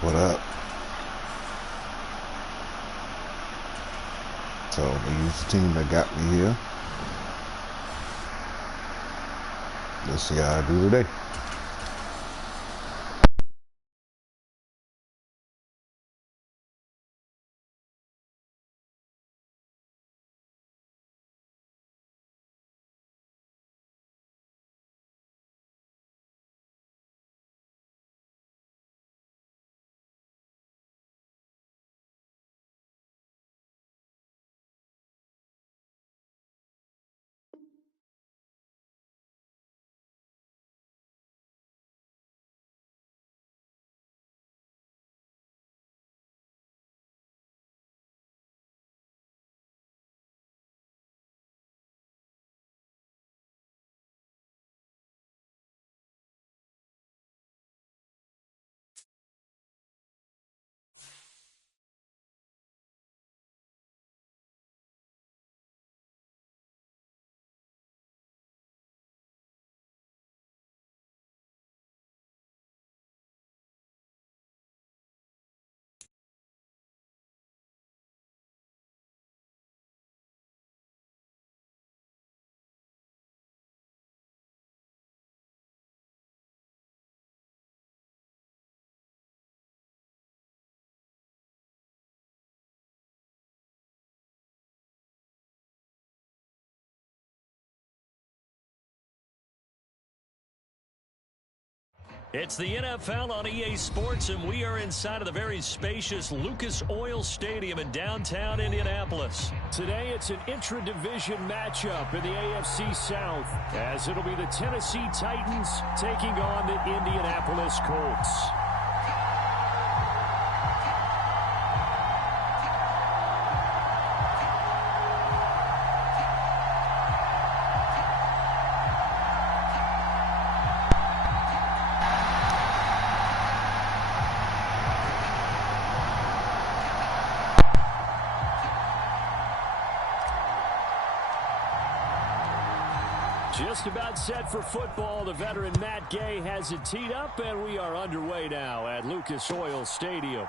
What up? So these team that got me here. Let's see how I do today. It's the NFL on EA Sports, and we are inside of the very spacious Lucas Oil Stadium in downtown Indianapolis. Today, it's an intra-division matchup in the AFC South, as it'll be the Tennessee Titans taking on the Indianapolis Colts. Just about set for football. The veteran Matt Gay has it teed up, and we are underway now at Lucas Oil Stadium.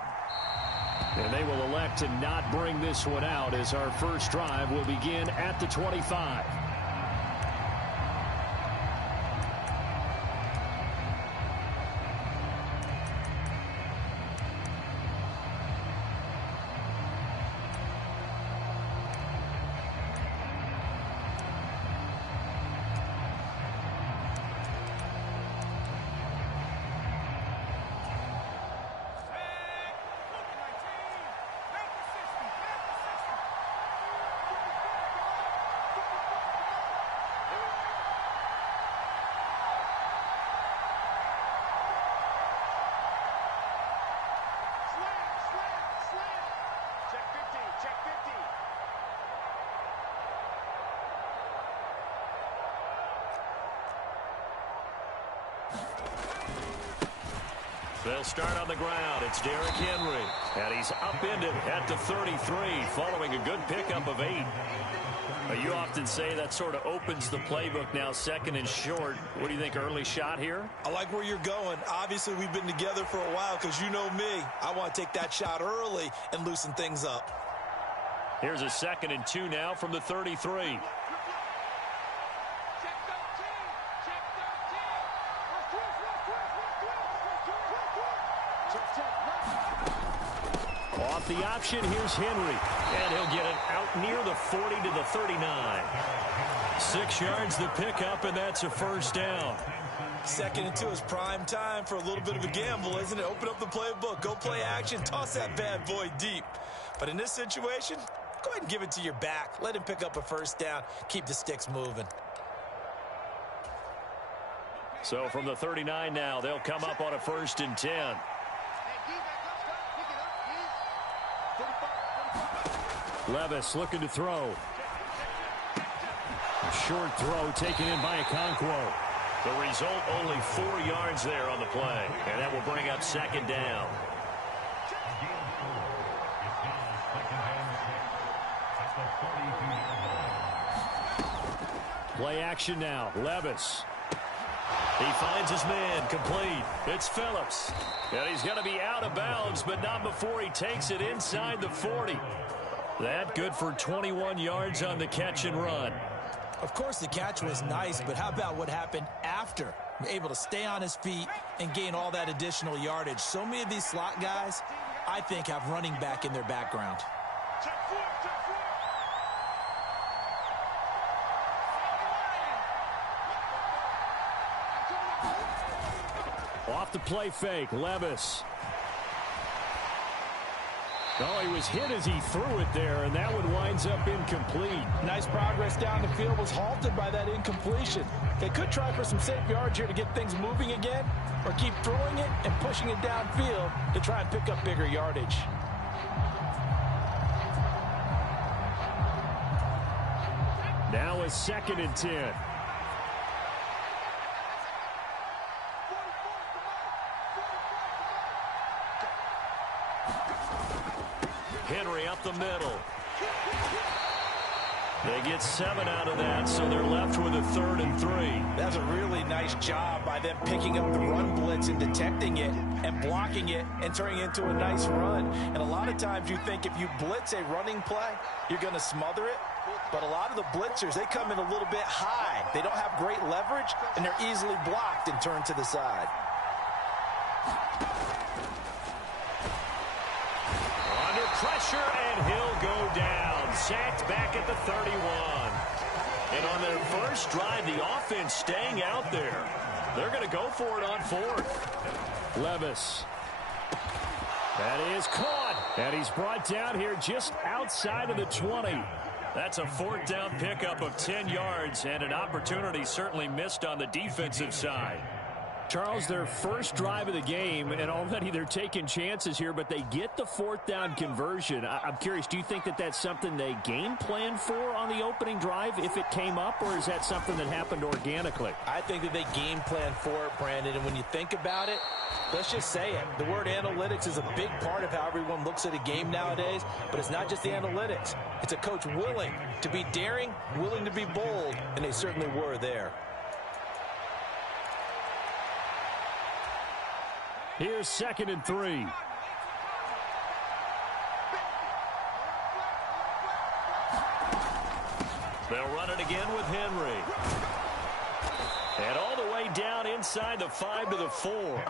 And they will elect to not bring this one out, as our first drive will begin at the 25. They'll start on the ground. It's Derrick Henry. And he's upended at the 33 following a good pickup of 8. You often say that sort of opens the playbook now, second and short. What do you think, early shot here? I like where you're going. Obviously, we've been together for a while because you know me. I want to take that shot early and loosen things up. Here's a 2nd and 2 now from the 33. Off the option, here's Henry. And he'll get it out near the 40 to the 39. 6 yards the pickup, and that's a first down. 2nd and 2 is prime time for a little bit of a gamble, isn't it? Open up the playbook, go play action, toss that bad boy deep. But in this situation, go ahead and give it to your back. Let him pick up a first down. Keep the sticks moving. So from the 39 now, they'll come up on a 1st and 10. Levis looking to throw. A short throw taken in by Okonkwo. The result, only 4 yards there on the play. And that will bring up 2nd down. Play action now. Levis. He finds his man, complete. It's Phillips. And he's going to be out of bounds, but not before he takes it inside the 40. That good for 21 yards on the catch and run. Of course, the catch was nice, but how about what happened after? Able to stay on his feet and gain all that additional yardage. So many of these slot guys, I think, have running back in their background. Off the play fake, Levis. Oh, he was hit as he threw it there, and that one winds up incomplete. Nice progress down the field, was halted by that incompletion. They could try for some safe yards here to get things moving again, or keep throwing it and pushing it downfield to try and pick up bigger yardage. Now a 2nd and 10. Henry up the middle. They get 7 out of that, so they're left with a 3rd and 3. That's a really nice job by them picking up the run blitz and detecting it and blocking it and turning it into a nice run. And a lot of times you think if you blitz a running play, you're going to smother it. But a lot of the blitzers, they come in a little bit high. They don't have great leverage, and they're easily blocked and turned to the side. Pressure, and he'll go down. Sacked back at the 31. And on their first drive, the offense staying out there. They're going to go for it on 4th. Levis. That is caught. And he's brought down here just outside of the 20. That's a 4th down pickup of 10 yards, and an opportunity certainly missed on the defensive side. Charles, their first drive of the game, and already they're taking chances here, but they get the 4th down conversion. I'm curious, do you think that that's something they game planned for on the opening drive if it came up, or is that something that happened organically? I think that they game planned for it, Brandon, and when you think about it, let's just say it. The word analytics is a big part of how everyone looks at a game nowadays, but it's not just the analytics. It's a coach willing to be daring, willing to be bold, and they certainly were there. Here's 2nd and 3. They'll run it again with Henry. And all the way down inside the 5 to the 4.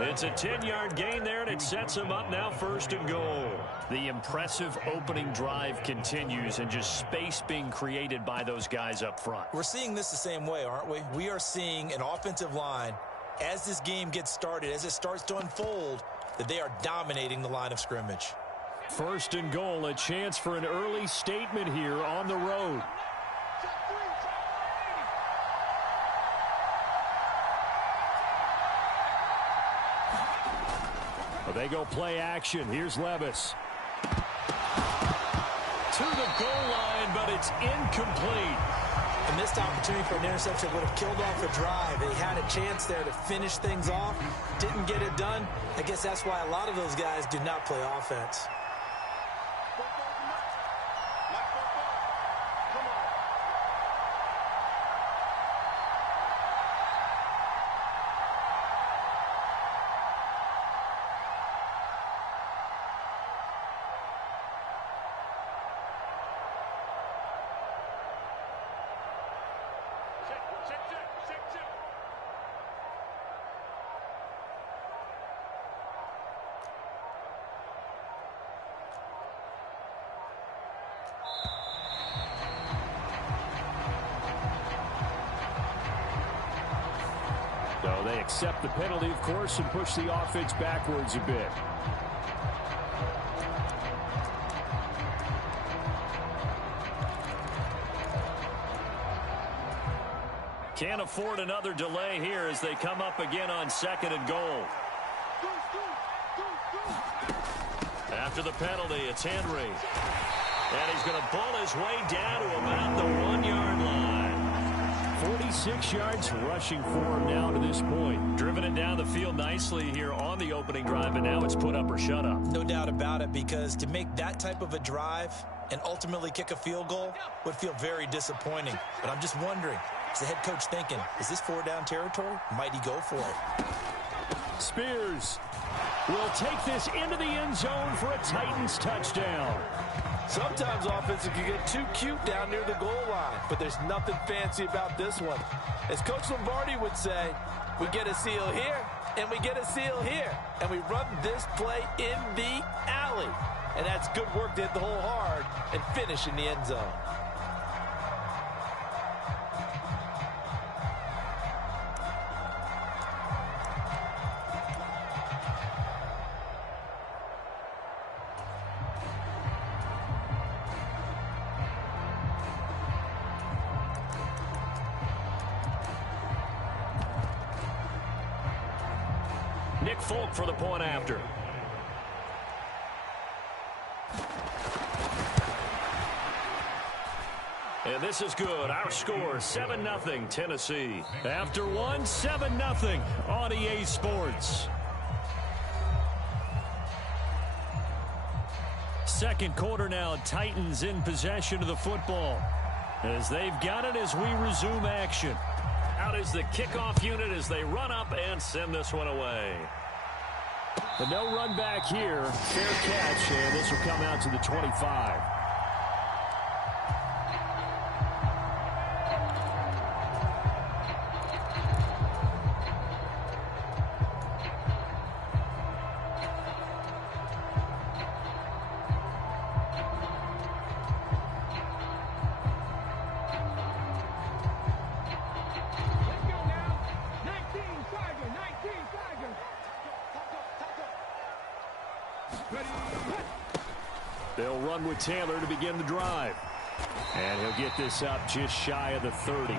It's a 10-yard gain there, and it sets them up now 1st and goal. The impressive opening drive continues, and just space being created by those guys up front. We're seeing this the same way, aren't we? We are seeing an offensive line, as this game gets started, as it starts to unfold, that they are dominating the line of scrimmage. 1st and goal, a chance for an early statement here on the road. Well, they go play action. Here's Levis. To the goal line, but it's incomplete. A missed opportunity for an interception would have killed off a drive. They had a chance there to finish things off. Didn't get it done. I guess that's why a lot of those guys do not play offense. So they accept the penalty, of course, and push the offense backwards a bit. Can't afford another delay here as they come up again on 2nd and goal. After the penalty, it's Henry. And he's going to bull his way down to about the 1-yard line. 46 yards rushing for him now to this point. Driven it down the field nicely here on the opening drive, and now it's put up or shut up. No doubt about it, because to make that type of a drive and ultimately kick a field goal would feel very disappointing. But I'm just wondering, Is the head coach thinking, is this 4-down territory? Might he go for it? Spears will take this into the end zone for a Titans touchdown. Sometimes offenses can get too cute down near the goal line, but there's nothing fancy about this one. As Coach Lombardi would say, we get a seal here, and we get a seal here, and we run this play in the alley. And that's good work to hit the hole hard and finish in the end zone. Nick Folk for the point after. And this is good. Our score, 7-0 Tennessee. After one, 7-0 on EA Sports. Second quarter now, Titans in possession of the football. As they've got it as we resume action. Out is the kickoff unit as they run up and send this one away. The no run back here. Fair catch, and this will come out to the 25. They'll run with Taylor to begin the drive. And he'll get this up just shy of the 30.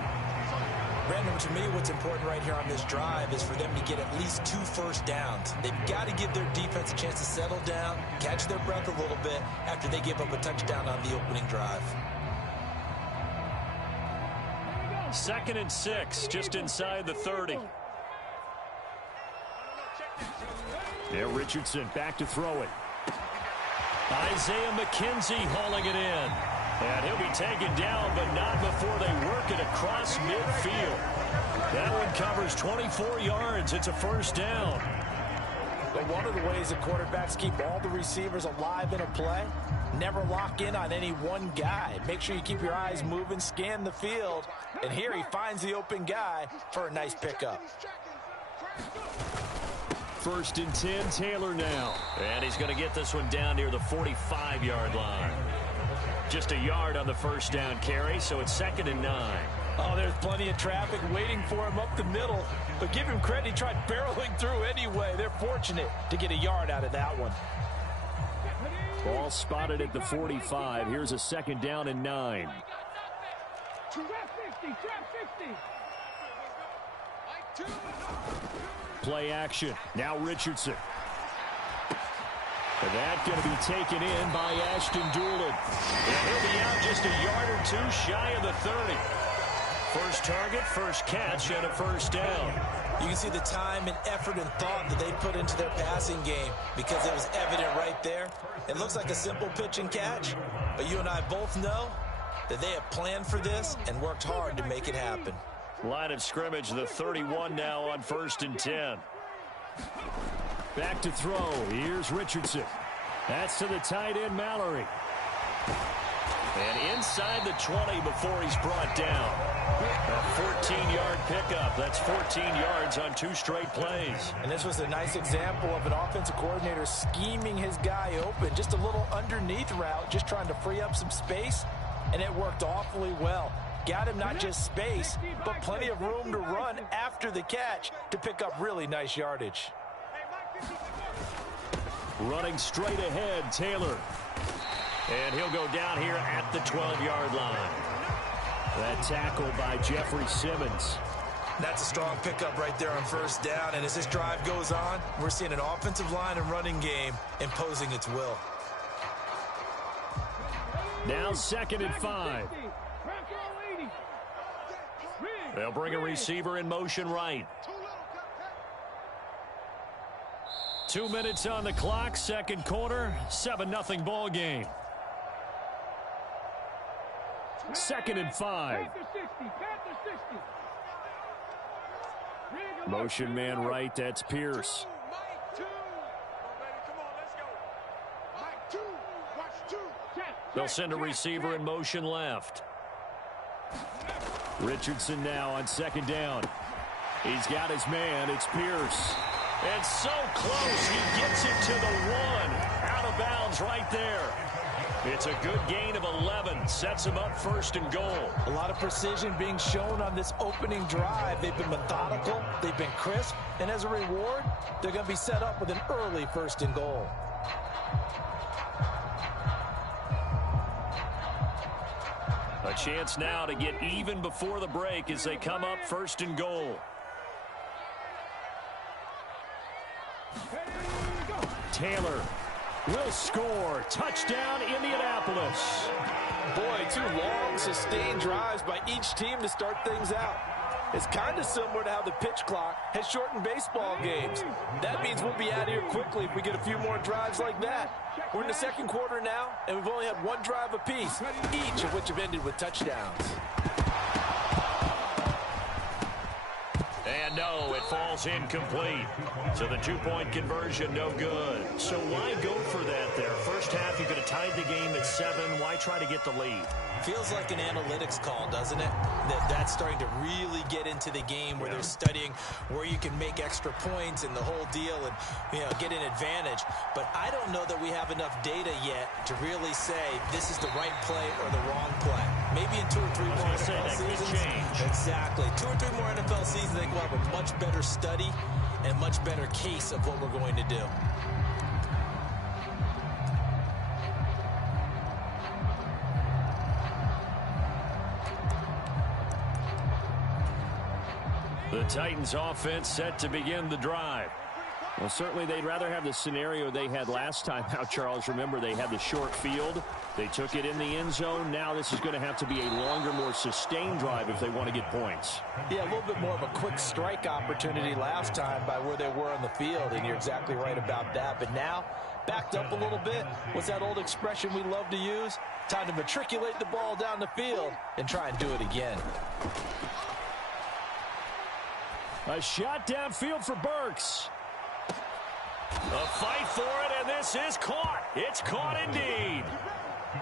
Brandon, to me, what's important right here on this drive is for them to get at least 2 first downs. They've got to give their defense a chance to settle down, catch their breath a little bit after they give up a touchdown on the opening drive. 2nd and 6, just inside the 30. There, Richardson back to throw it. Isaiah McKenzie hauling it in. And he'll be taken down, but not before they work it across midfield. That one covers 24 yards. It's a first down. But one of the ways that quarterbacks keep all the receivers alive in a play, never lock in on any one guy. Make sure you keep your eyes moving, scan the field. And here he finds the open guy for a nice pickup. 1st and 10, Taylor now. And he's going to get this one down near the 45-yard line. Just a yard on the first down carry, so it's 2nd and 9. Oh, there's plenty of traffic waiting for him up the middle. But give him credit, he tried barreling through anyway. They're fortunate to get a yard out of that one. Ball spotted at the 45. Here's a 2nd down and 9. Play action. Now Richardson. And that's going to be taken in by Ashton Doolin. And he'll be out just a yard or 2 shy of the 30. First target, first catch, and a first down. You can see the time and effort and thought that they put into their passing game because it was evident right there. It looks like a simple pitch and catch, but you and I both know that they have planned for this and worked hard to make it happen. Line of scrimmage, the 31 now on 1st and 10. Back to throw. Here's Richardson. That's to the tight end, Mallory. And inside the 20 before he's brought down. A 14-yard pickup. That's 14 yards on 2 straight plays. And this was a nice example of an offensive coordinator scheming his guy open. Just a little underneath route, just trying to free up some space, and it worked awfully well. Got him not just space, but plenty of room to run after the catch to pick up really nice yardage. Running straight ahead, Taylor. And he'll go down here at the 12-yard line. That tackle by Jeffrey Simmons. That's a strong pickup right there on first down. And as this drive goes on, we're seeing an offensive line and running game imposing its will. Now 2nd and 5. They'll bring a receiver in motion right. 2 minutes on the clock, 2nd quarter, 7-0 ball game. 2nd and 5. Motion man right, that's Pierce. They'll send a receiver in motion left. Richardson now on 2nd down. He's got his man. It's Pierce. And so close. He gets it to the 1. Out of bounds right there. It's a good gain of 11. Sets him up 1st and goal. A lot of precision being shown on this opening drive. They've been methodical. They've been crisp. And as a reward, they're going to be set up with an early 1st and goal. A chance now to get even before the break as they come up 1st and goal. Taylor will score. Touchdown, Indianapolis. Boy, 2 long, sustained drives by each team to start things out. It's kind of similar to how the pitch clock has shortened baseball games. That means we'll be out of here quickly if we get a few more drives like that. We're in the 2nd quarter now, and we've only had 1 drive apiece, each of which have ended with touchdowns. And no, it falls incomplete. So the 2-point conversion, no good. So why go for that there? First half, you could have tied the game at 7. Why try to get the lead? Feels like an analytics call, doesn't it? That's starting to really get into the game where they're studying where you can make extra points and the whole deal and, get an advantage. But I don't know that we have enough data yet to really say this is the right play or the wrong play. Maybe in 2 or 3 more NFL seasons. Exactly. 2 or 3 more NFL seasons, I think we'll have a much better study and a much better case of what we're going to do. The Titans offense set to begin the drive. Well, certainly they'd rather have the scenario they had last time out, Charles. Remember, they had the short field. They took it in the end zone. Now this is going to have to be a longer, more sustained drive if they want to get points. Yeah, a little bit more of a quick strike opportunity last time by where they were on the field, and you're exactly right about that. But now, backed up a little bit. What's that old expression we love to use? Time to matriculate the ball down the field and try and do it again. A shot downfield for Burks. A fight for it, and this is caught. It's caught indeed.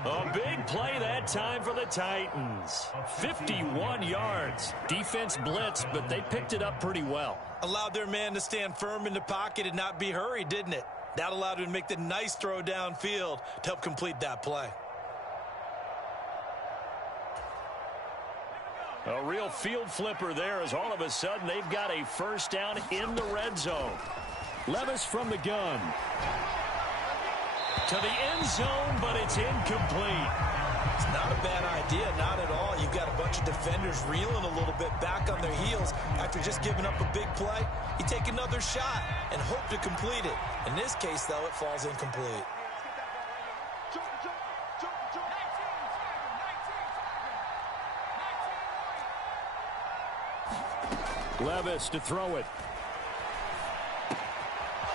A big play that time for the Titans. 51 yards. Defense blitzed, but they picked it up pretty well. Allowed their man to stand firm in the pocket and not be hurried, didn't it? That allowed him to make the nice throw downfield to help complete that play. A real field flipper there as all of a sudden they've got a 1st down in the red zone. Levis from the gun. To the end zone, but it's incomplete. It's not a bad idea, not at all. You've got a bunch of defenders reeling a little bit back on their heels after just giving up a big play. You take another shot and hope to complete it. In this case, though, it falls incomplete. Levis to throw it.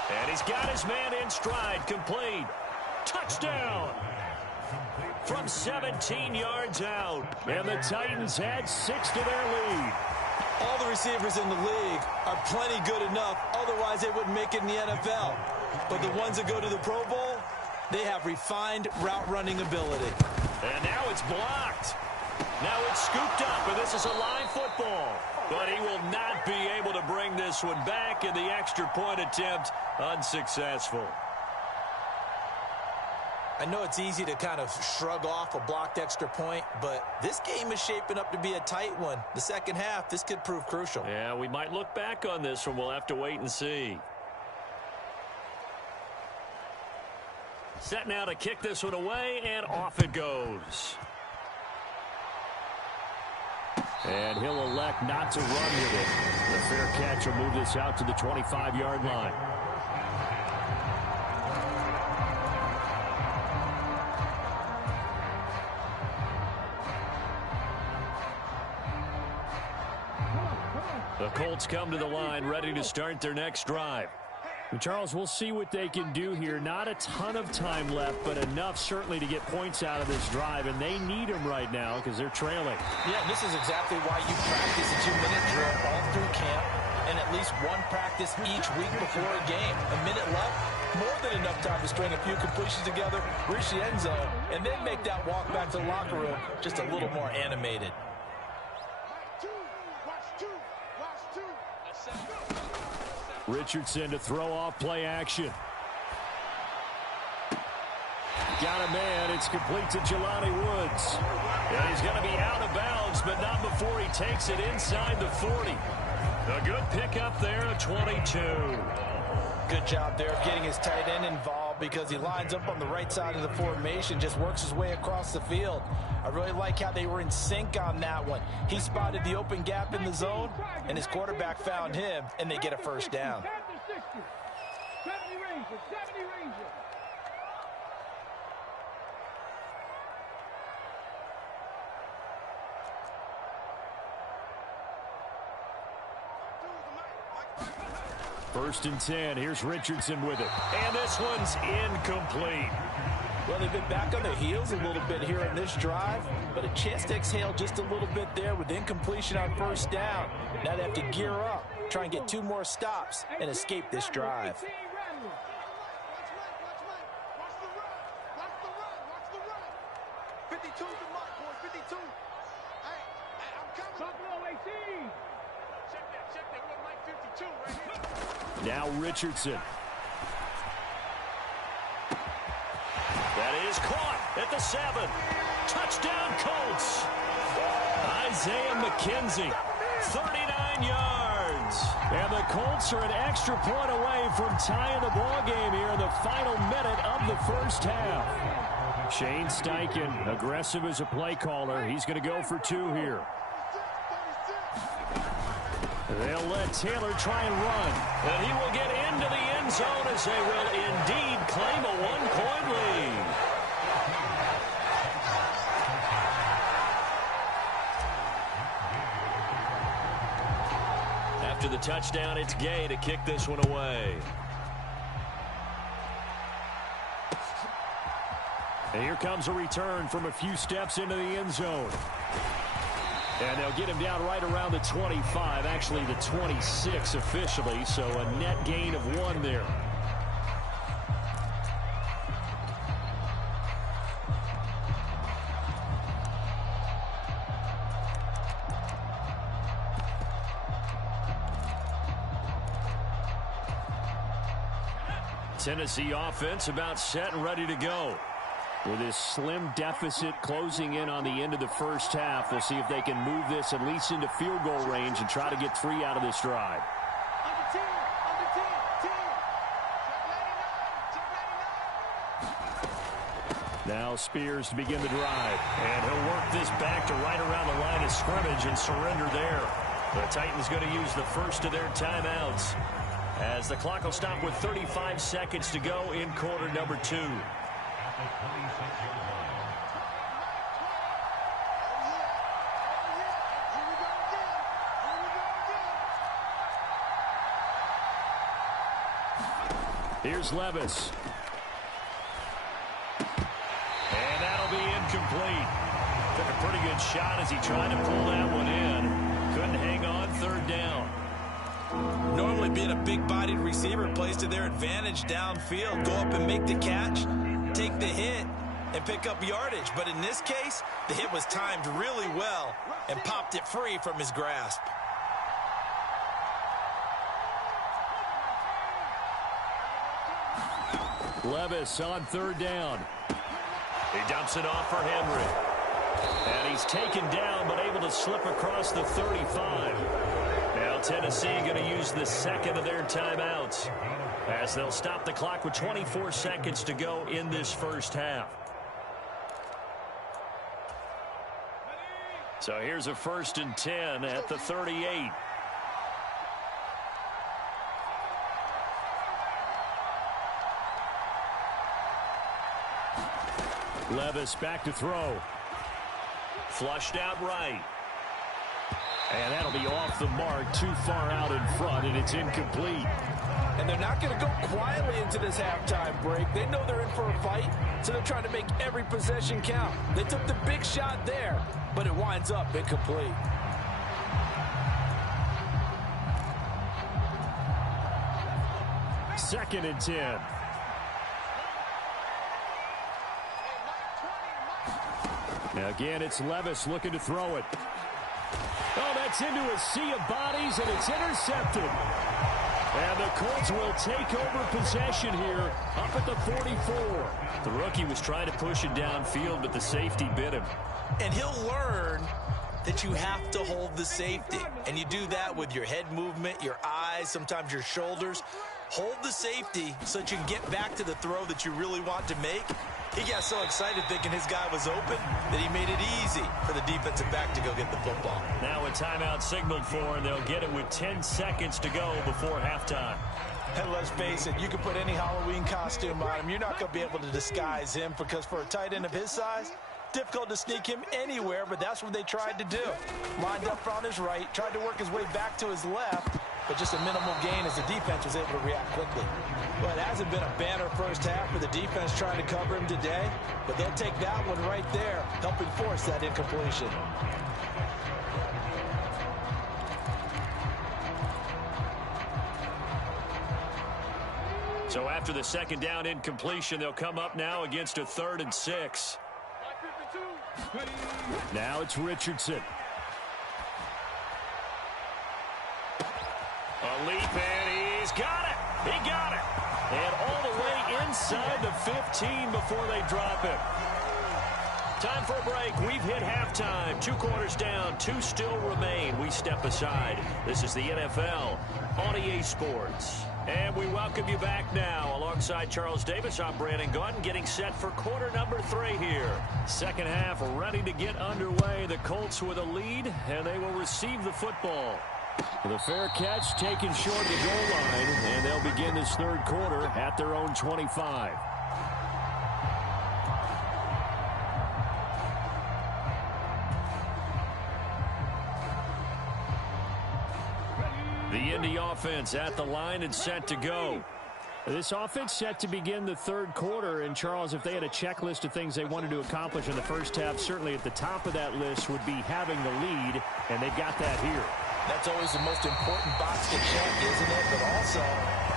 And he's got his man in stride, complete. Touchdown! From 17 yards out. And the Titans add 6 to their lead. All the receivers in the league are plenty good enough, otherwise they wouldn't make it in the NFL. But the ones that go to the Pro Bowl, they have refined route running ability. And now it's blocked. Now it's scooped up, and this is a live football. But he will not be able to bring this one back, and the extra point attempt unsuccessful. I know it's easy to kind of shrug off a blocked extra point, but this game is shaping up to be a tight one. The second half, this could prove crucial. Yeah, we might look back on this one. We'll have to wait and see. Set now to kick this one away, and off it goes. And he'll elect not to run with it. The fair catch will move this out to the 25-yard line. The Colts come to the line ready to start their next drive. Charles, we'll see what they can do here. Not a ton of time left, but enough certainly to get points out of this drive, and they need them right now because they're trailing. Yeah, this is exactly why you practice a 2-minute drill all through camp and at least one practice each week before a game. A minute left, more than enough time to string a few completions together, reach the end zone, and then make that walk back to the locker room just a little more animated. Richardson to throw off play action. Got a man. It's complete to Jelani Woods. And he's going to be out of bounds, but not before he takes it inside the 40. A good pickup there at 22. Good job there of getting his tight end involved because he lines up on the right side of the formation, just works his way across the field. I really like how they were in sync on that one. He spotted the open gap in the zone, and his quarterback found him, and they get a first down. First and 10. Here's Richardson with it. And this one's incomplete. Well, they've been back on their heels a little bit here in this drive, but a chance to exhale just a little bit there with incompletion on first down. Now they have to gear up, try and get 2 more stops, and escape this drive. Now Richardson. That is caught at the 7. Touchdown Colts. Isaiah McKenzie, 39 yards. And the Colts are an extra point away from tying the ball game here in the final minute of the first half. Shane Steichen, aggressive as a play caller. He's going to go for 2 here. They'll let Taylor try and run. And he will get into the end zone as they will indeed claim a 1-point lead. After the touchdown, it's Gay to kick this one away. And here comes a return from a few steps into the end zone. And they'll get him down right around the 25, actually the 26 officially, so a net gain of 1 there. Tennessee offense about set and ready to go. With this slim deficit closing in on the end of the first half, we'll see if they can move this at least into field goal range and try to get 3 out of this drive. Now Spears to begin the drive. And he'll work this back to right around the line of scrimmage and surrender there. The Titans going to use the first of their timeouts as the clock will stop with 35 seconds to go in quarter number 2. Here's Levis. And that'll be incomplete. Took a pretty good shot as he tried to pull that one in. Couldn't hang on, 3rd down. Normally being a big-bodied receiver plays to their advantage downfield. Go up and make the catch, take the hit, and pick up yardage. But in this case, the hit was timed really well and popped it free from his grasp. Levis on 3rd down. He dumps it off for Henry. And he's taken down but able to slip across the 35. Now Tennessee going to use the second of their timeouts as they'll stop the clock with 24 seconds to go in this first half. So here's a 1st and 10 at the 38. Levis back to throw. Flushed out right. And that'll be off the mark, too far out in front, and it's incomplete. And they're not going to go quietly into this halftime break. They know they're in for a fight, so they're trying to make every possession count. They took the big shot there, but it winds up incomplete. Second and 10. Now again, it's Levis looking to throw it. Oh, that's into a sea of bodies, and it's intercepted. And the Colts will take over possession here up at the 44. The rookie was trying to push it downfield, but the safety bit him. And he'll learn that you have to hold the safety. And you do that with your head movement, your eyes, sometimes your shoulders. Hold the safety so that you can get back to the throw that you really want to make. He got so excited thinking his guy was open that he made it easy for the defensive back to go get the football. Now a timeout signaled for, and they'll get it with 10 seconds to go before halftime. And let's face it, you can put any Halloween costume on him. You're not going to be able to disguise him because for a tight end of his size, difficult to sneak him anywhere, but that's what they tried to do. Lined up on his right, tried to work his way back to his left, but just a minimal gain as the defense was able to react quickly. Well, it hasn't been a banner first half for the defense trying to cover him today, but they'll take that one right there, helping force that incompletion. So after the second down incompletion, they'll come up now against a 3rd and 6. Now it's Richardson. A leap, and he's got it. He got it. And all the way inside the 15 before they drop him. Time for a break. We've hit halftime. 2 quarters down. 2 still remain. We step aside. This is the NFL on EA Sports. And we welcome you back now. Alongside Charles Davis, I'm Brandon Gaudin, getting set for quarter number 3 here. Second half ready to get underway. The Colts with a lead, and they will receive the football. The fair catch taken short of the goal line, and they'll begin this third quarter at their own 25. The Indy offense at the line and set to go. This offense set to begin the third quarter, and Charles, if they had a checklist of things they wanted to accomplish in the first half, certainly at the top of that list would be having the lead, and they've got that here. That's always the most important box to check, isn't it? But also,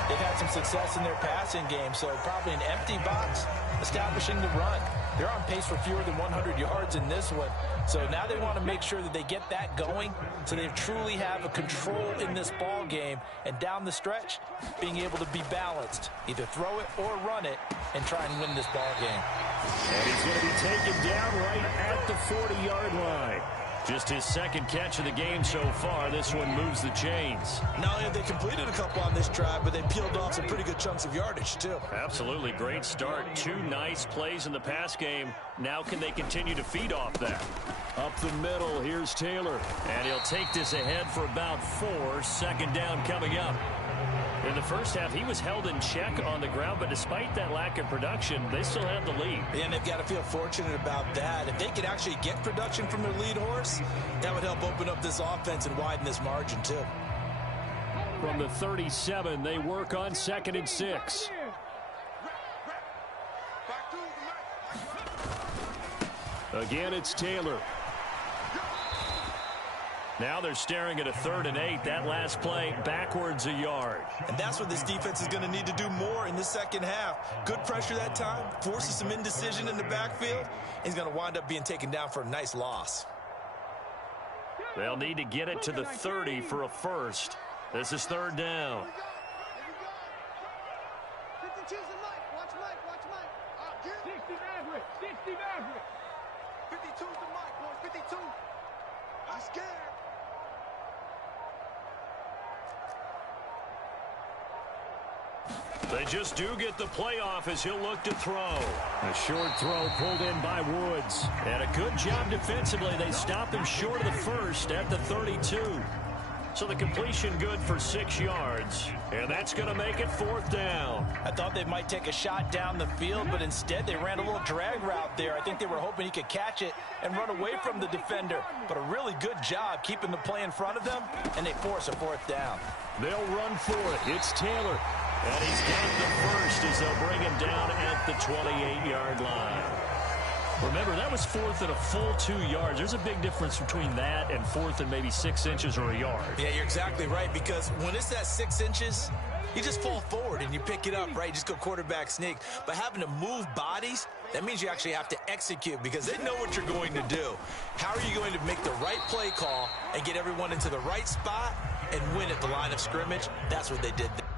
they've had some success in their passing game, so probably an empty box establishing the run. They're on pace for fewer than 100 yards in this one. So now they want to make sure that they get that going so they truly have a control in this ball game. And down the stretch, being able to be balanced. Either throw it or run it and try and win this ball game. And he's going to be taken down right at the 40-yard line. Just his second catch of the game so far. This one moves the chains. Not only have they completed a couple on this drive, but they peeled off some pretty good chunks of yardage, too. Absolutely great start. 2 nice plays in the pass game. Now can they continue to feed off that? Up the middle, here's Taylor. And he'll take this ahead for about 4. Second down coming up. In the first half, he was held in check on the ground, but despite that lack of production, they still have the lead. And they've got to feel fortunate about that. If they could actually get production from their lead horse, that would help open up this offense and widen this margin, too. From the 37, they work on 2nd and 6. Again, it's Taylor. Now they're staring at a 3rd and 8. That last play, backwards a yard. And that's what this defense is going to need to do more in the second half. Good pressure that time, forces some indecision in the backfield. He's going to wind up being taken down for a nice loss. They'll need to get it to the 30 for a first. This is 3rd down. 52's the mic. Watch Mike. 60 Maverick. 52's the mic, boys. 52. I'm scared. They just do get the playoff as he'll look to throw. A short throw pulled in by Woods. And a good job defensively. They stop him short of the first at the 32. So the completion good for 6 yards, and that's going to make it 4th down. I thought they might take a shot down the field, but instead they ran a little drag route there. I think they were hoping he could catch it and run away from the defender. But a really good job keeping the play in front of them, and they force a 4th down. They'll run for it. It's Taylor. And he's got the first as they'll bring him down at the 28-yard line. Remember, that was 4th and a full 2 yards. There's a big difference between that and 4th and maybe 6 inches or a yard. Yeah, you're exactly right, because when it's that 6 inches, you just fall forward and you pick it up, right? You just go quarterback sneak. But having to move bodies, that means you actually have to execute because they know what you're going to do. How are you going to make the right play call and get everyone into the right spot and win at the line of scrimmage? That's what they did there.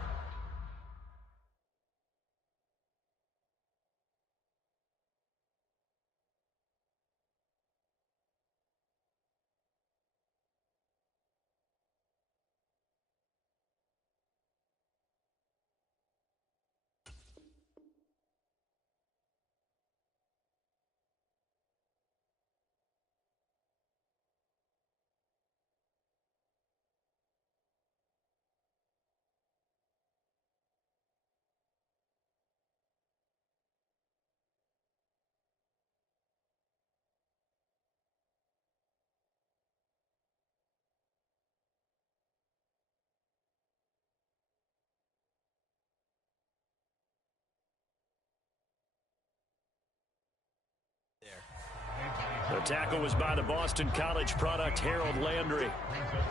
The tackle was by the Boston College product, Harold Landry.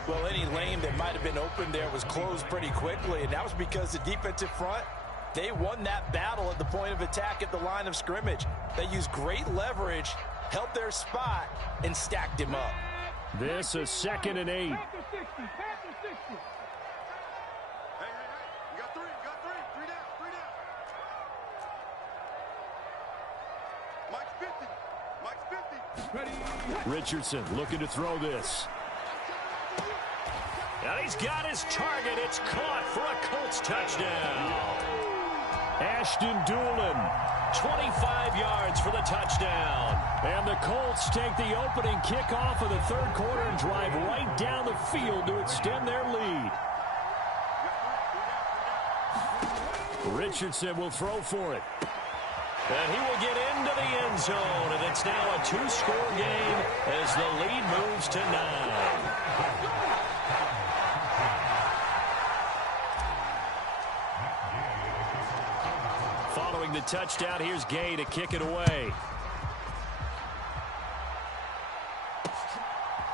Well, any lane that might have been open there was closed pretty quickly, and that was because the defensive front, they won that battle at the point of attack at the line of scrimmage. They used great leverage, held their spot, and stacked him up. This is 2nd and 8. Panther 60, Panther 60. Hey, you got three, three down. Mike's 50. Ready. Richardson looking to throw this. And he's got his target. It's caught for a Colts touchdown. Ashton Doolin, 25 yards for the touchdown. And the Colts take the opening kickoff of the 3rd quarter and drive right down the field to extend their lead. Richardson will throw for it. And he will get into the end zone, and it's now a 2-score game as the lead moves to 9. Following the touchdown, here's Gay to kick it away.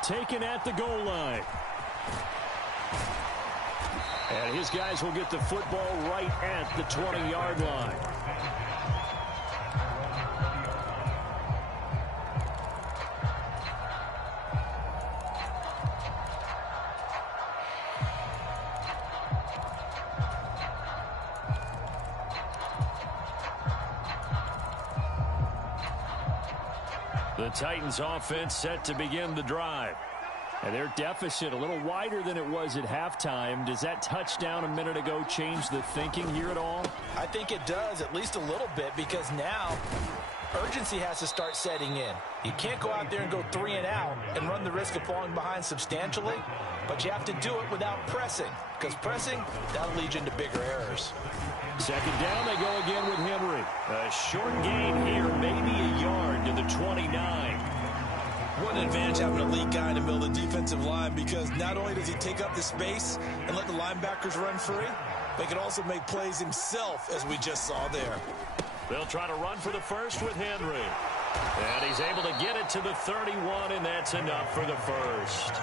Taken at the goal line. And his guys will get the football right at the 20-yard line. The Titans offense set to begin the drive. And their deficit a little wider than it was at halftime. Does that touchdown a minute ago change the thinking here at all? I think it does, at least a little bit, because now urgency has to start setting in. You can't go out there and go 3 and out and run the risk of falling behind substantially, but you have to do it without pressing, because pressing, that'll lead you into bigger errors. 2nd down, they go again with Henry. A short gain here, maybe a yard to the 29. What an advantage having a lead guy in the middle of the defensive line, because not only does he take up the space and let the linebackers run free, but he can also make plays himself, as we just saw there. They'll try to run for the first with Henry. And he's able to get it to the 31, and that's enough for the first.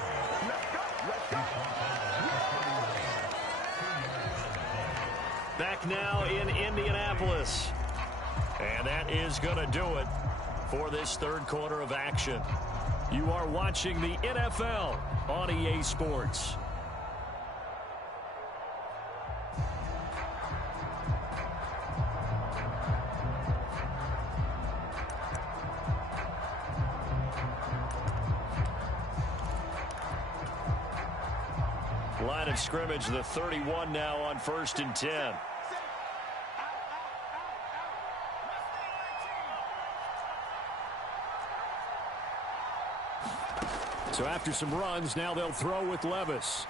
Back now in Indianapolis. And that is going to do it for this 3rd quarter of action. You are watching the NFL on EA Sports. Line of scrimmage, the 31 now on 1st and 10. So after some runs, now they'll throw with Levis.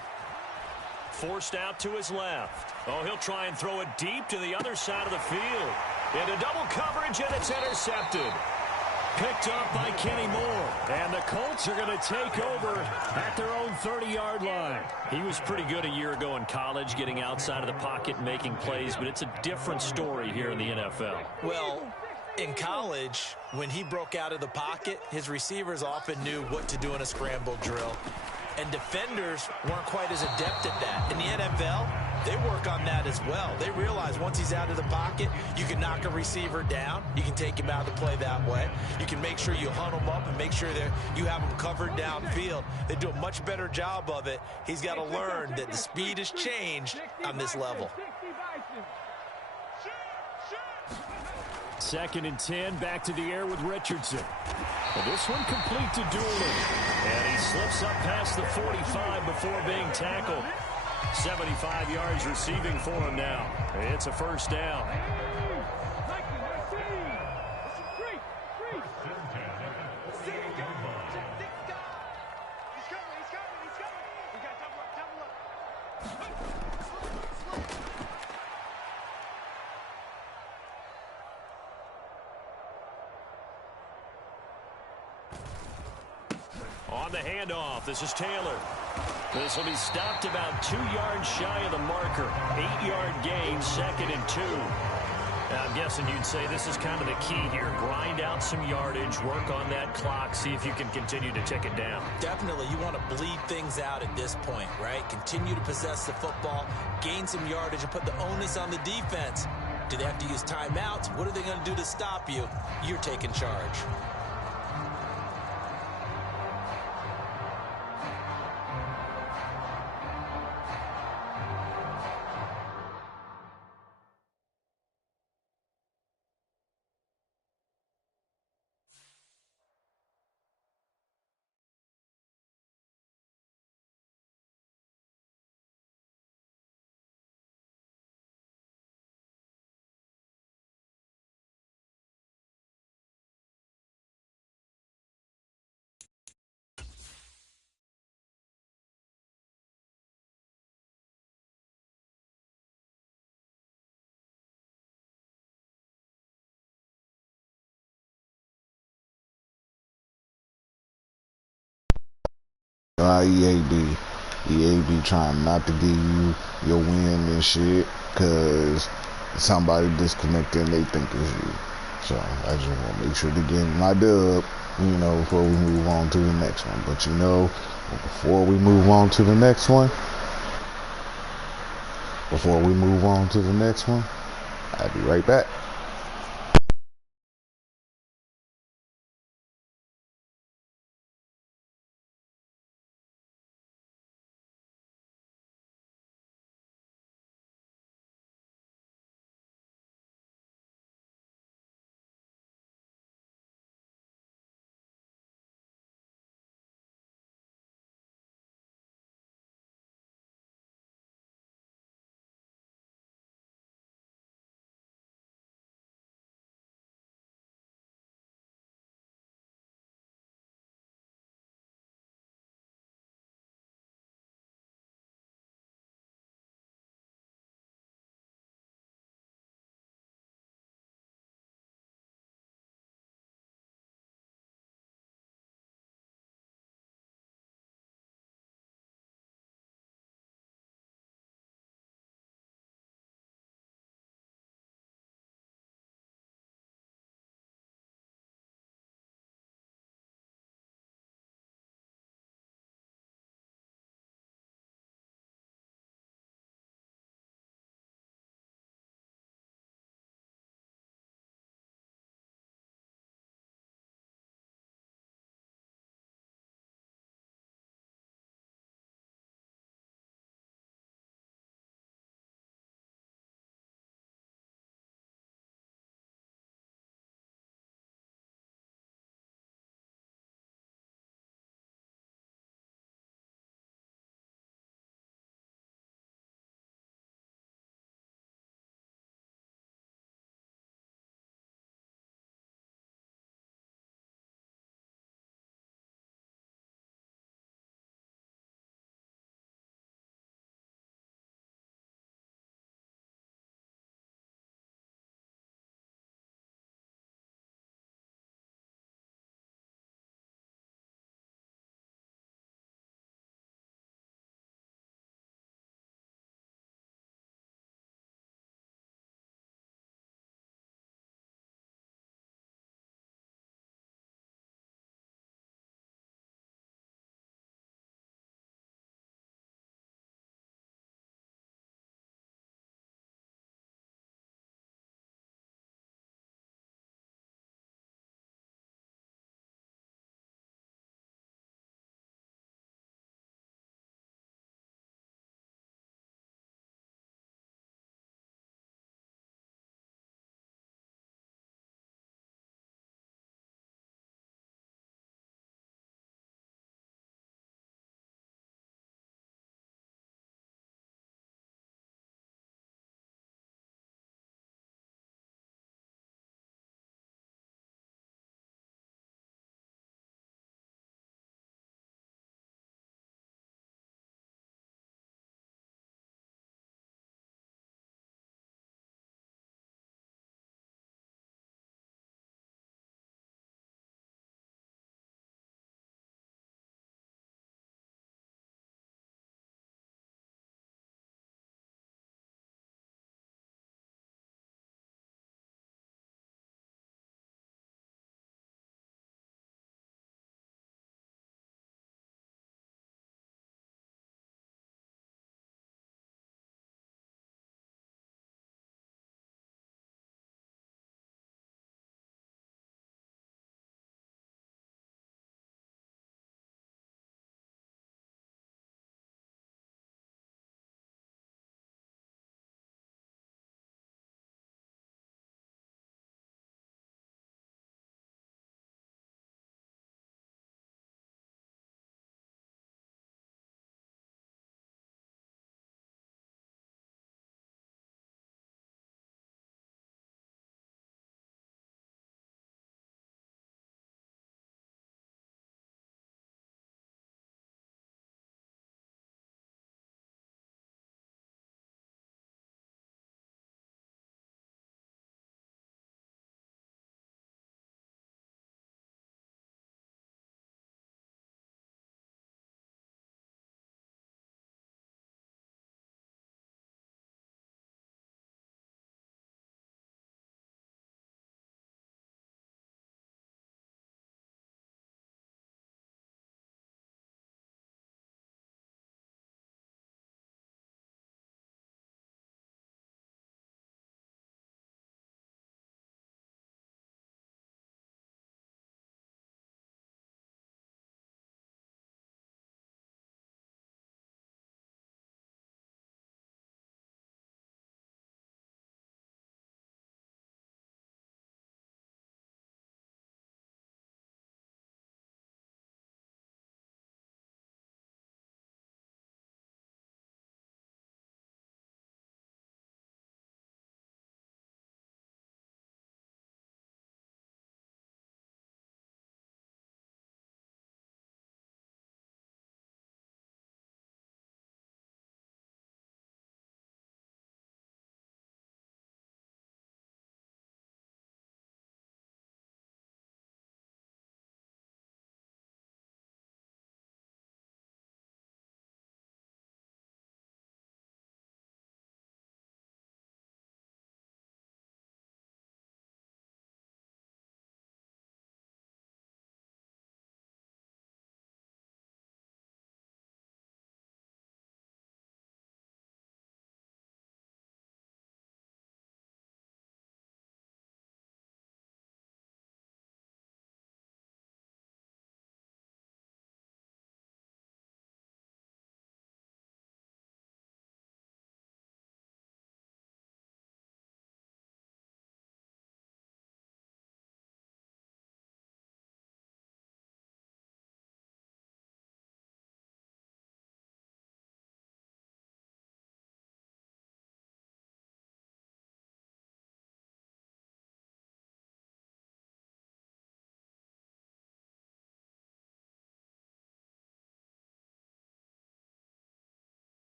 Forced out to his left. Oh, he'll try and throw it deep to the other side of the field. Into double coverage, and it's intercepted. Picked up by Kenny Moore. And the Colts are going to take over at their own 30-yard line. He was pretty good a year ago in college, getting outside of the pocket and making plays, but it's a different story here in the NFL. Well, in college, when he broke out of the pocket, his receivers often knew what to do in a scramble drill. And defenders weren't quite as adept at that. In the NFL, they work on that as well. They realize once he's out of the pocket, you can knock a receiver down. You can take him out of the play that way. You can make sure you hunt him up and make sure that you have him covered downfield. They do a much better job of it. He's got to learn that the speed has changed on this level. 2nd and 10, back to the air with Richardson. Well, this one complete to Doolin. And he slips up past the 45 before being tackled. 75 yards receiving for him now. It's a first down. On the handoff, this is Taylor. This will be stopped about 2 yards shy of the marker. 8-yard gain, 2nd and 2. Now, I'm guessing you'd say this is kind of the key here. Grind out some yardage, work on that clock, see if you can continue to tick it down. Definitely, you want to bleed things out at this point, right? Continue to possess the football, gain some yardage, and put the onus on the defense. Do they have to use timeouts? What are they going to do to stop you? You're taking charge. EAB trying not to give you your win and shit because somebody disconnected and they think it's you. So I just want to make sure to get my dub, before we move on to the next one. But before we move on to the next one, I'll be right back.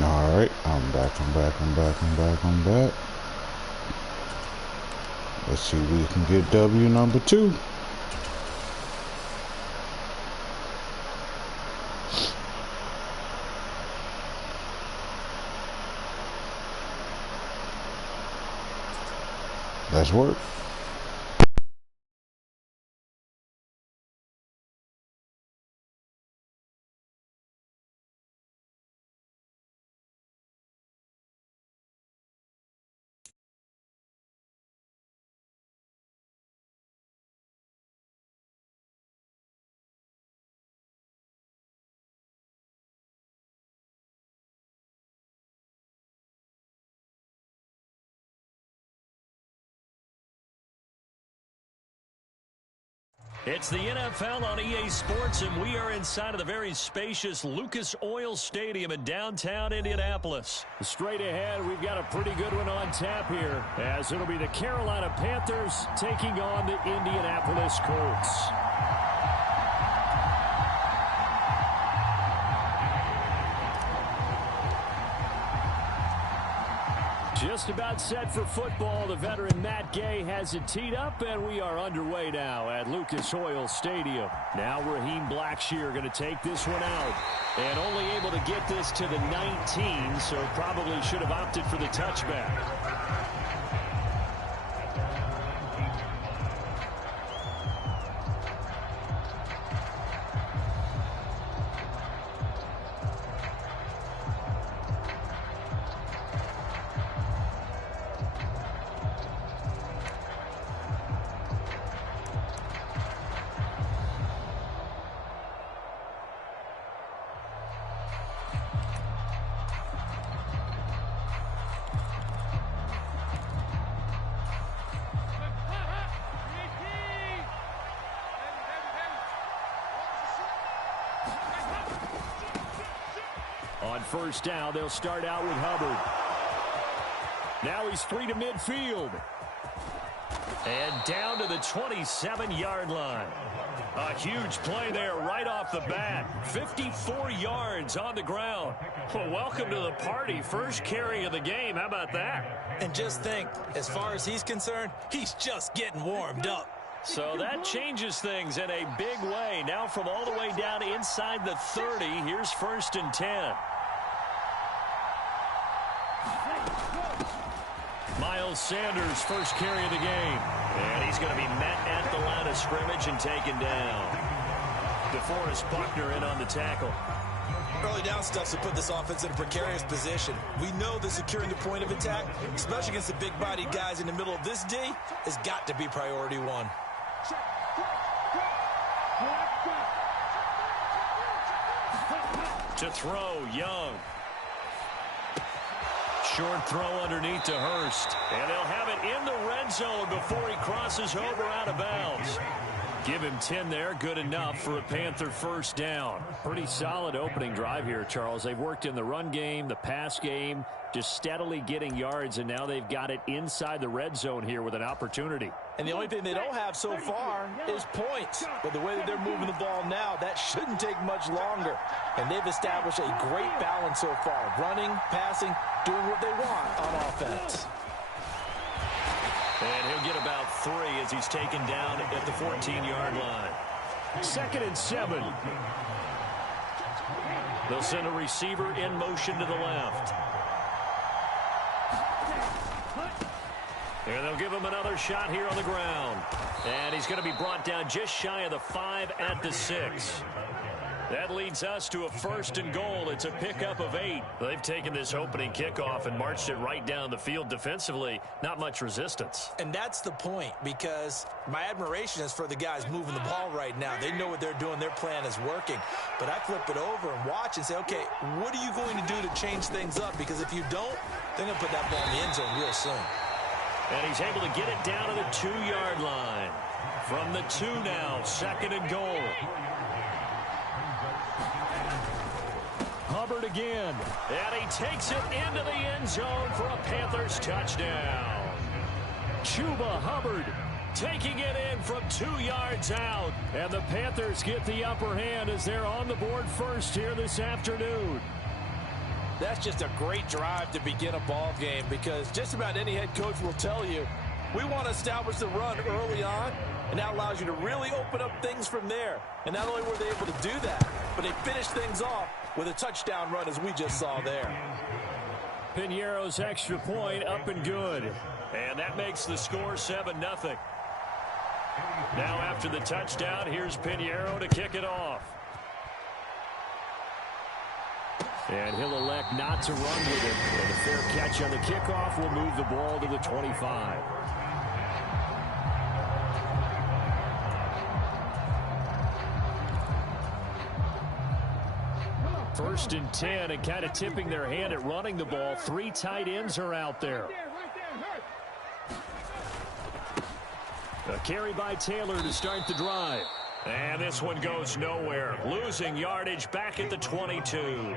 Alright, I'm back. Let's see if we can get W number 2. Let's work. It's the NFL on EA Sports, and we are inside of the very spacious Lucas Oil Stadium in downtown Indianapolis. Straight ahead, we've got a pretty good one on tap here, as it'll be the Carolina Panthers taking on the Indianapolis Colts. Just about set for football. The veteran Matt Gay has it teed up, and we are underway now at Lucas Oil Stadium. Now Raheem Blackshear going to take this one out, and only able to get this to the 19, so probably should have opted for the touchback. On first down, they'll start out with Hubbard. Now he's free to midfield. And down to the 27-yard line. A huge play there right off the bat. 54 yards on the ground. Well, welcome to the party. First carry of the game. How about that? And just think, as far as he's concerned, he's just getting warmed up. So that changes things in a big way. Now from all the way down inside the 30, here's 1st and 10. Miles Sanders, first carry of the game. And he's going to be met at the line of scrimmage and taken down. DeForest Buckner in on the tackle. Early down stuffs to put this offense in a precarious position. We know that securing the point of attack, especially against the big-bodied guys in the middle of this D, has got to be priority one. To throw, Young. Short throw underneath to Hurst. And they'll have it in the red zone before he crosses over out of bounds. Give him 10 there. Good enough for a Panther first down. Pretty solid opening drive here, Charles. They've worked in the run game, the pass game, just steadily getting yards, and now they've got it inside the red zone here with an opportunity. And the only thing they don't have so far is points. But the way that they're moving the ball now, that shouldn't take much longer. And they've established a great balance so far. Running, passing, doing what they want on offense. And he'll get about 3 as he's taken down at the 14-yard line. 2nd and 7. They'll send a receiver in motion to the left. And they'll give him another shot here on the ground. And he's going to be brought down just shy of the 5 at the 6. That leads us to a 1st and goal. It's a pickup of 8. They've taken this opening kickoff and marched it right down the field defensively. Not much resistance. And that's the point, because my admiration is for the guys moving the ball right now. They know what they're doing. Their plan is working. But I flip it over and watch and say, okay, what are you going to do to change things up? Because if you don't, they're going to put that ball in the end zone real soon. And he's able to get it down to the 2-yard line. From the 2 now, 2nd and goal. Hubbard again. And he takes it into the end zone for a Panthers touchdown. Chuba Hubbard taking it in from 2 yards out. And the Panthers get the upper hand as they're on the board first here this afternoon. That's just a great drive to begin a ball game, because just about any head coach will tell you, we want to establish the run early on, and that allows you to really open up things from there. And not only were they able to do that, but they finished things off with a touchdown run, as we just saw there. Piñeiro's extra point up and good. And that makes the score 7-0. Now after the touchdown, here's Piñeiro to kick it off. And he'll elect not to run with it. And a fair catch on the kickoff will move the ball to the 25. First and 10, and kind of tipping their hand at running the ball. 3 tight ends are out there. A carry by Taylor to start the drive. And this one goes nowhere. Losing yardage back at the 22.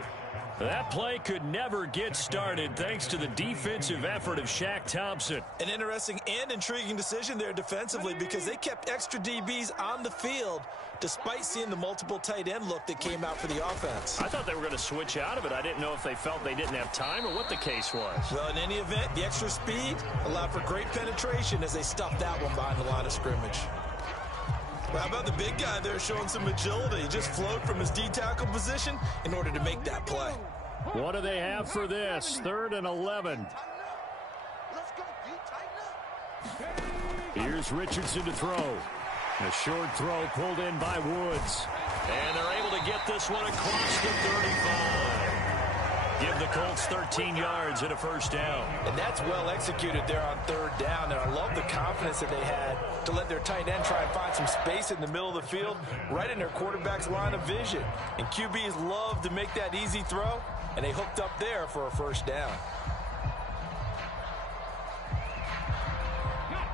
That play could never get started thanks to the defensive effort of Shaq Thompson. An interesting and intriguing decision there defensively, because they kept extra DBs on the field despite seeing the multiple tight end look that came out for the offense. I thought they were going to switch out of it. I didn't know if they felt they didn't have time or what the case was. Well, in any event, the extra speed allowed for great penetration as they stuffed that one behind the line of scrimmage. Well, how about the big guy there showing some agility? He just flowed from his D-tackle position in order to make that play. What do they have for this? 3rd and 11. Here's Richardson to throw. A short throw pulled in by Woods. And they're able to get this one across the 35. Give the Colts 13 yards and a first down. And that's well executed there on 3rd down. And I love the confidence that they had to let their tight end try and find some space in the middle of the field, right in their quarterback's line of vision. And QBs love to make that easy throw, and they hooked up there for a first down.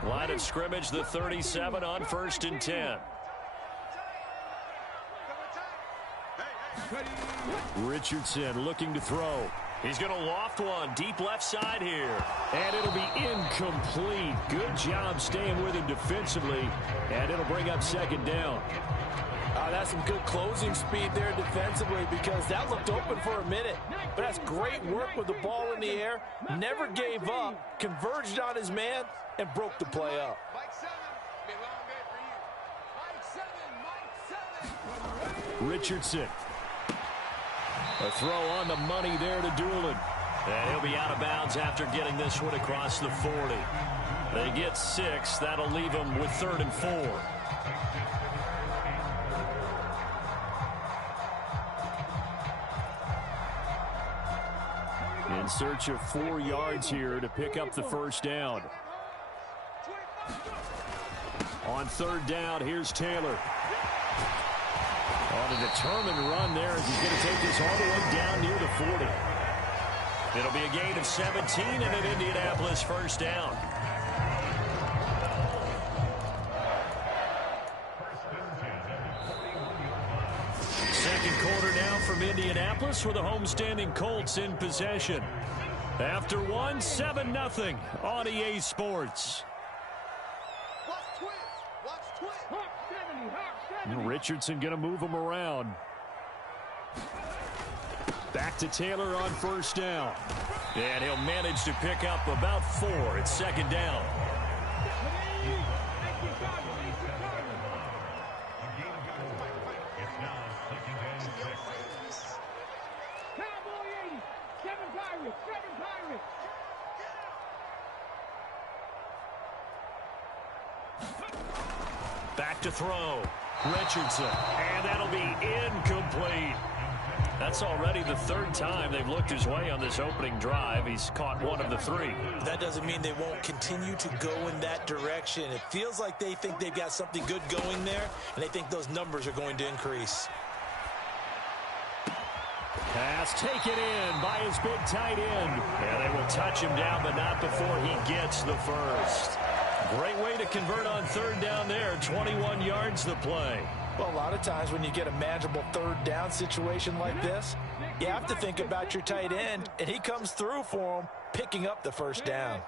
Line of scrimmage, the 37 on 1st and 10. Richardson looking to throw. He's going to loft one deep left side here. And it'll be incomplete. Good job staying with him defensively. And it'll bring up 2nd down. That's some good closing speed there defensively, because that looked open for a minute. But that's great work with the ball in the air. Never gave up. Converged on his man and broke the play up. Richardson. A throw on the money there to Doolin. And he'll be out of bounds after getting this one across the 40. They get 6. That'll leave them with 3rd and 4. In search of 4 yards here to pick up the first down. On 3rd down, here's Taylor. On a determined run there as he's going to take this all the way down near the 40. It'll be a gain of 17 and an Indianapolis first down. Second quarter now from Indianapolis with the homestanding Colts in possession. After one, 7-0 on EA Sports. Richardson going to move him around. Back to Taylor on 1st down. And he'll manage to pick up about 4. It's 2nd down. Back to throw. Richardson. And that'll be incomplete. That's already the 3rd time they've looked his way on this opening drive. He's caught 1 of the 3. That doesn't mean they won't continue to go in that direction. It feels like they think they've got something good going there, and they think those numbers are going to increase. Pass taken in by his big tight end. And they will touch him down, but not before he gets the first. Great way to convert on 3rd down there. 21 yards the play. Well, a lot of times when you get a manageable 3rd down situation like this, you have to think about your tight end, and he comes through for him, picking up the first down.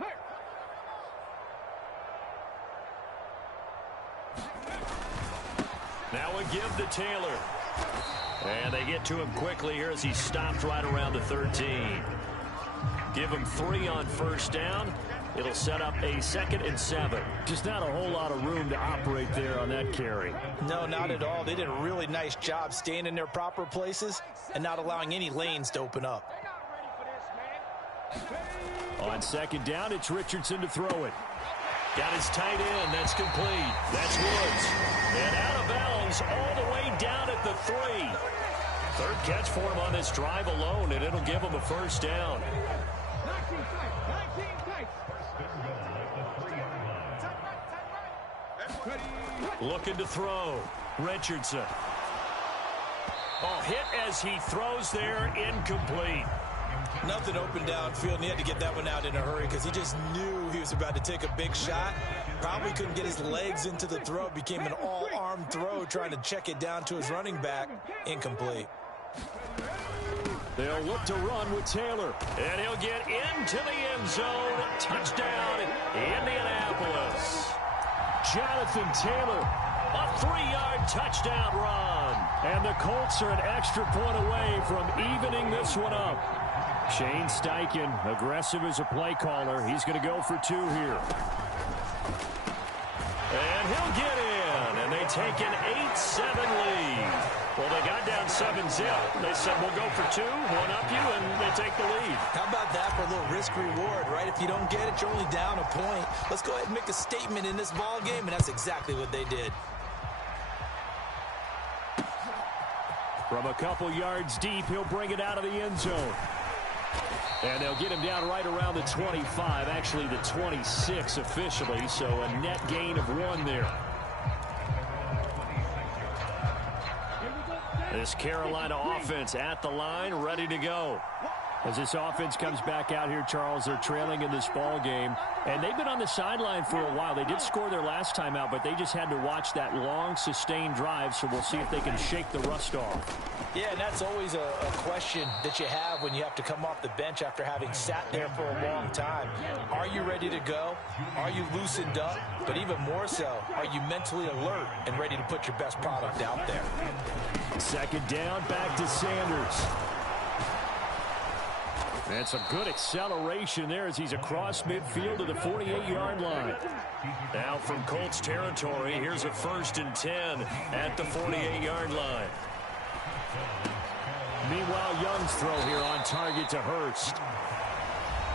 Now a give to Taylor. And they get to him quickly here as he stopped right around the 13. Give him 3 on first down. It'll set up a 2nd and 7. Just not a whole lot of room to operate there on that carry. No, not at all. They did a really nice job staying in their proper places and not allowing any lanes to open up. On 2nd down, it's Richardson to throw it. Got his tight end. That's complete. That's Woods. And out of bounds all the way down at the 3. 3rd catch for him on this drive alone, and it'll give him a first down. Looking to throw. Richardson. Oh, hit as he throws there. Incomplete. Nothing open downfield, and he had to get that one out in a hurry because he just knew he was about to take a big shot. Probably couldn't get his legs into the throw. Became an all-arm throw trying to check it down to his running back. Incomplete. They'll look to run with Taylor. And he'll get into the end zone. Touchdown, Indianapolis. Jonathan Taylor, a 3-yard touchdown run. And the Colts are an extra point away from evening this one up. Shane Steichen, aggressive as a play caller. He's going to go for 2 here. And he'll get in. And they take an 8-7 lead. Well, they got down 7-0. They said, we'll go for 2, one up you, and they take the lead. How about that for a little risk-reward, right? If you don't get it, you're only down a point. Let's go ahead and make a statement in this ball game, and that's exactly what they did. From a couple yards deep, he'll bring it out of the end zone. And they'll get him down right around the 25, actually the 26 officially, so a net gain of 1 there. This Carolina offense at the line, ready to go. As this offense comes back out here, Charles, they're trailing in this ball game. And they've been on the sideline for a while. They did score their last time out, but they just had to watch that long, sustained drive, so we'll see if they can shake the rust off. Yeah, and that's always a question that you have when you have to come off the bench after having sat there for a long time. Are you ready to go? Are you loosened up? But even more so, are you mentally alert and ready to put your best product out there? 2nd down, back to Sanders. And some good acceleration there as he's across midfield to the 48-yard line. Now from Colts territory, here's a 1st and 10 at the 48-yard line. Meanwhile, Young's throw here on target to Hurst.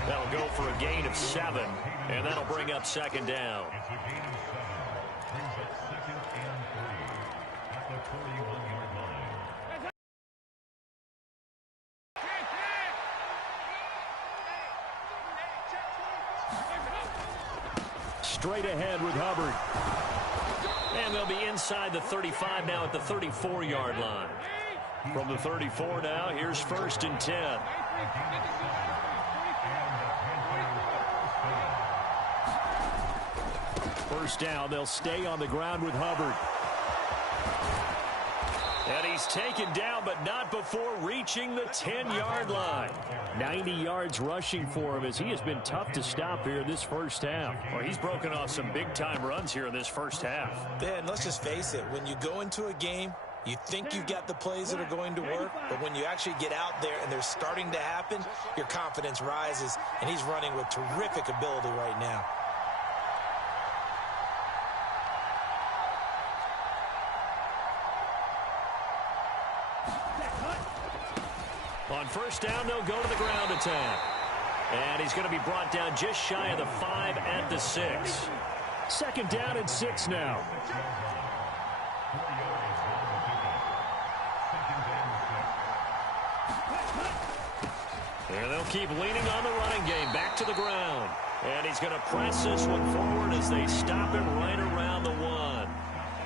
That'll go for a gain of 7, and that'll bring up 2nd down. Straight ahead with Hubbard. And they'll be inside the 35 now at the 34-yard line. From the 34 now, here's 1st and 10. First down, they'll stay on the ground with Hubbard. And he's taken down, but not before reaching the 10-yard line. 90 yards rushing for him as he has been tough to stop here in this first half. Well, he's broken off some big-time runs here in this first half. Yeah, and let's just face it. When you go into a game, you think you've got the plays that are going to work, but when you actually get out there and they're starting to happen, your confidence rises, and he's running with terrific ability right now. On first down, they'll go to the ground attack. And he's going to be brought down just shy of the 5 at the 6. 2nd down and 6 now. And they'll keep leaning on the running game. Back to the ground. And he's going to press this one forward as they stop him right around the 1.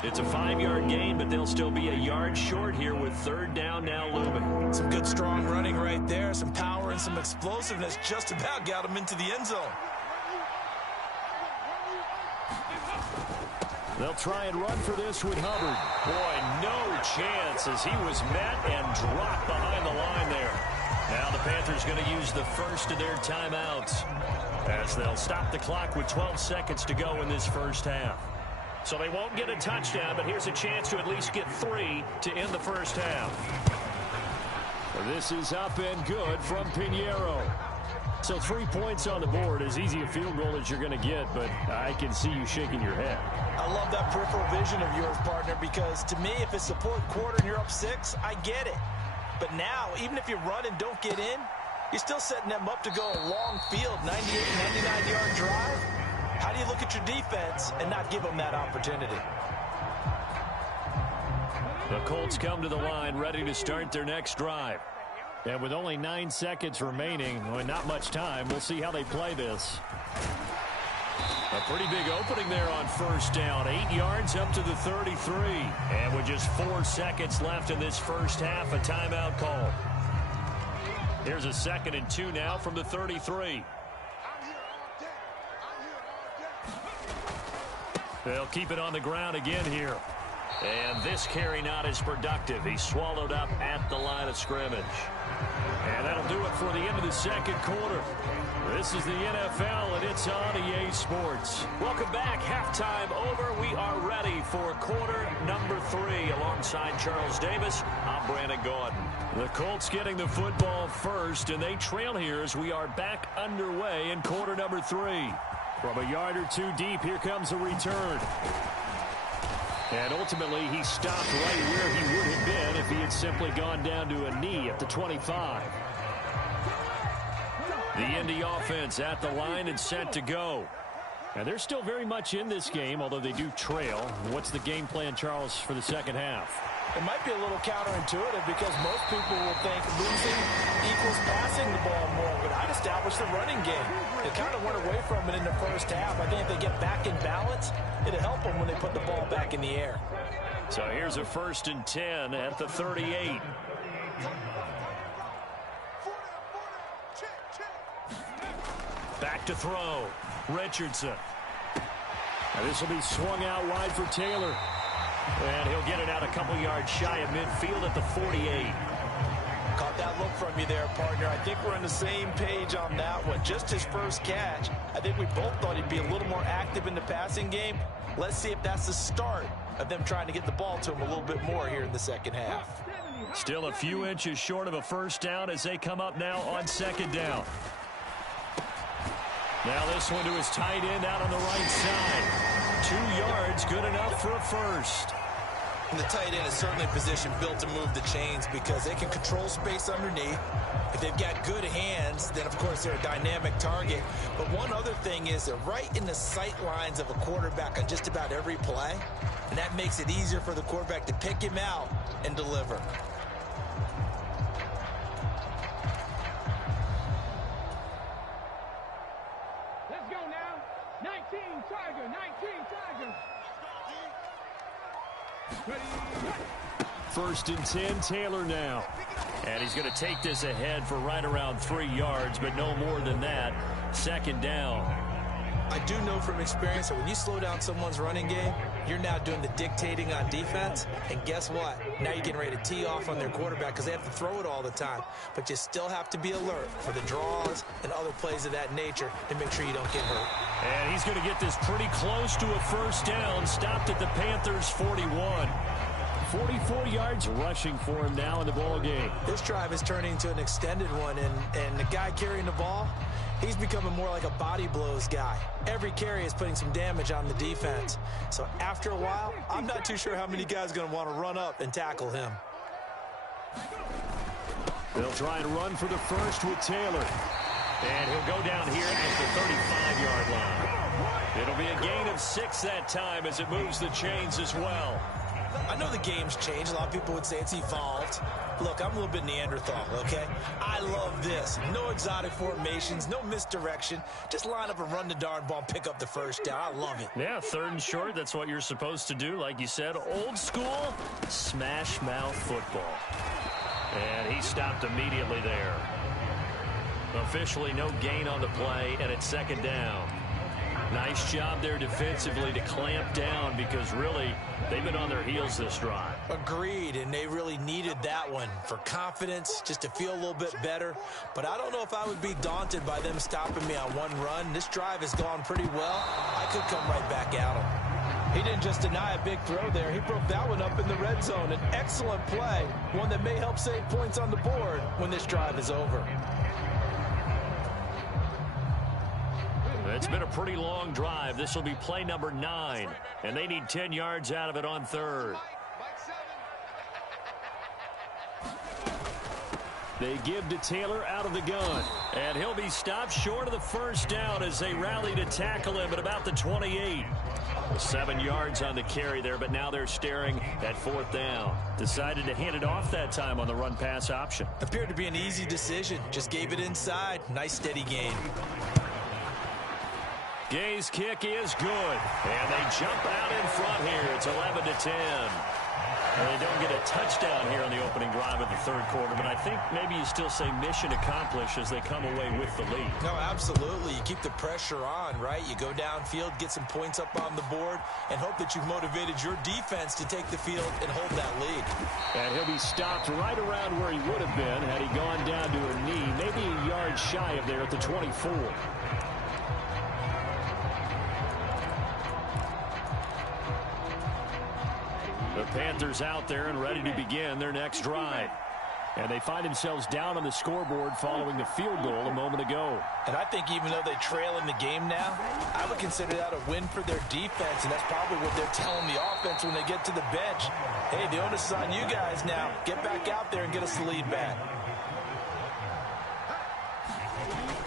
It's a 5-yard gain, but they'll still be a yard short here with 3rd down now looming. Some good strong running right there. Some power and some explosiveness just about got him into the end zone. They'll try and run for this with Hubbard. Boy, no chance as he was met and dropped behind the line there. Now the Panthers going to use the first of their timeouts as they'll stop the clock with 12 seconds to go in this first half. So they won't get a touchdown, but here's a chance to at least get 3 to end the first half. This is up and good from Pinheiro. So 3 points on the board, as easy a field goal as you're going to get, but I can see you shaking your head. I love that peripheral vision of yours, partner, because to me, if it's the fourth quarter and you're up 6, I get it. But now, even if you run and don't get in, you're still setting them up to go a long field, 98, 99-yard drive. How do you look at your defense and not give them that opportunity? The Colts come to the line, ready to start their next drive. And with only 9 seconds remaining, and not much time, we'll see how they play this. A pretty big opening there on first down. 8 yards up to the 33. And with just 4 seconds left in this first half, a timeout call. Here's a 2nd and 2 now from the 33. They'll keep it on the ground again here. And this carry not as productive. He's swallowed up at the line of scrimmage. And that'll do it for the end of the second quarter. This is the NFL, and it's on EA Sports. Welcome back. Halftime over. We are ready for quarter number 3. Alongside Charles Davis, I'm Brandon Gordon. The Colts getting the football first, and they trail here as we are back underway in quarter number 3. From a yard or 2 deep, here comes a return. And ultimately, he stopped right where he would have been if he had simply gone down to a knee at the 25. The Indy offense at the line and set to go. And they're still very much in this game, although they do trail. What's the game plan, Charles, for the second half? It might be a little counterintuitive because most people will think losing equals passing the ball more, but I'd establish the running game. They kind of went away from it in the first half. I think if they get back in balance, it'll help them when they put the ball back in the air. So here's a 1st and 10 at the 38. Back to throw. Richardson. Now this will be swung out wide for Taylor. And he'll get it out a couple yards shy of midfield at the 48. Caught that look from you there, partner. I think we're on the same page on that one. Just his first catch. I think we both thought he'd be a little more active in the passing game. Let's see if that's the start of them trying to get the ball to him a little bit more here in the second half. Still a few inches short of a first down as they come up now on 2nd down. Now this one to his tight end out on the right side. 2 yards, good enough for a first. And the tight end is certainly a position built to move the chains because they can control space underneath. If they've got good hands, then of course they're a dynamic target. But one other thing is they're right in the sight lines of a quarterback on just about every play. And that makes it easier for the quarterback to pick him out and deliver. Let's go now. 19 Tiger, 19 Tiger. 1st and 10, Taylor now. And he's going to take this ahead for right around 3 yards, but no more than that. 2nd down. I do know from experience that when you slow down someone's running game, you're now doing the dictating on defense. And guess what? Now you're getting ready to tee off on their quarterback because they have to throw it all the time. But you still have to be alert for the draws and other plays of that nature to make sure you don't get hurt. And he's going to get this pretty close to a first down. Stopped at the Panthers' 41. 44 yards rushing for him now in the ball game. This drive is turning into an extended one, and the guy carrying the ball, he's becoming more like a body blows guy. Every carry is putting some damage on the defense. So after a while, I'm not too sure how many guys are going to want to run up and tackle him. They'll try and run for the first with Taylor. And he'll go down here at the 35-yard line. It'll be a gain of 6 that time as it moves the chains as well. I know the game's changed. A lot of people would say it's evolved. Look, I'm a little bit Neanderthal, okay? I love this. No exotic formations, no misdirection. Just line up and run the darn ball and pick up the first down. I love it. Yeah, 3rd and short, that's what you're supposed to do. Like you said, old school, smash mouth football. And he stopped immediately there. Officially no gain on the play, and it's 2nd down. Nice job there defensively to clamp down because really they've been on their heels this drive. Agreed, and they really needed that one for confidence, just to feel a little bit better. But I don't know if I would be daunted by them stopping me on one run. This drive has gone pretty well. I could come right back at them. He didn't just deny a big throw there. He broke that one up in the red zone. An excellent play, one that may help save points on the board when this drive is over. It's been a pretty long drive. This will be play number 9, and they need 10 yards out of it on third. They give to Taylor out of the gun, and he'll be stopped short of the first down as they rally to tackle him at about the 28. 7 yards on the carry there, but now they're staring at 4th down. Decided to hand it off that time on the run-pass option. Appeared to be an easy decision. Just gave it inside. Nice steady gain. Gay's kick is good, and they jump out in front here. It's 11-10. Well, they don't get a touchdown here on the opening drive of the third quarter, but I think maybe you still say mission accomplished as they come away with the lead. No, absolutely. You keep the pressure on, right? You go downfield, get some points up on the board, and hope that you've motivated your defense to take the field and hold that lead. And he'll be stopped right around where he would have been had he gone down to a knee, maybe a yard shy of there at the 24. The Panthers out there and ready to begin their next drive. And they find themselves down on the scoreboard following the field goal a moment ago. And I think even though they trail in the game now, I would consider that a win for their defense, and that's probably what they're telling the offense when they get to the bench. Hey, the onus is on you guys now. Get back out there and get us the lead back.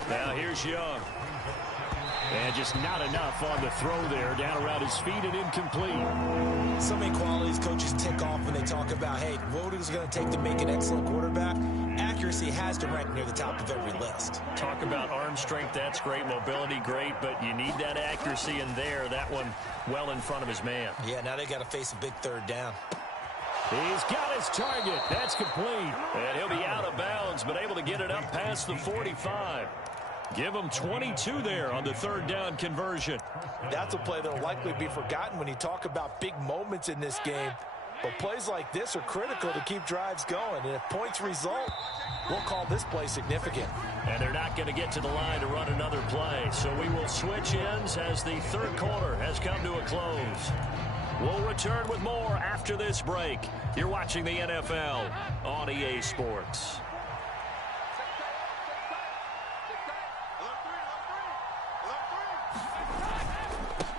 Now here's Young. And just not enough on the throw there, down around his feet and incomplete. So many qualities coaches tick off when they talk about, hey, what is it going to take to make an excellent quarterback? Accuracy has to rank near the top of every list. Talk about arm strength, that's great. Mobility, great, but you need that accuracy in there. That one well in front of his man. Yeah, now they got to face a big third down. He's got his target. That's complete. And he'll be out of bounds, but able to get it up past the 45. Give him 22 there on the third down conversion. That's a play that will likely be forgotten when you talk about big moments in this game. But plays like this are critical to keep drives going. And if points result, we'll call this play significant. And they're not going to get to the line to run another play. So we will switch ends as the third quarter has come to a close. We'll return with more after this break. You're watching the NFL on EA Sports.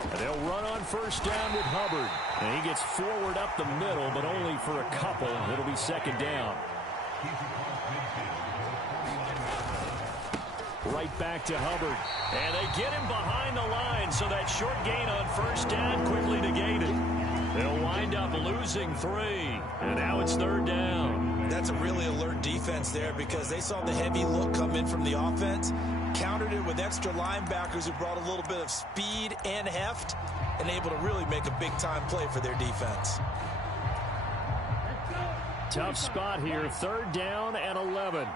And they'll run on first down with Hubbard. And he gets forward up the middle, but only for a couple. It'll be second down. Right back to Hubbard. And they get him behind the line, so that short gain on first down quickly negated. They'll wind up losing 3. And now it's third down. That's a really alert defense there because they saw the heavy look come in from the offense, countered it with extra linebackers who brought a little bit of speed and heft, and able to really make a big-time play for their defense. Tough spot here. Third down and 11.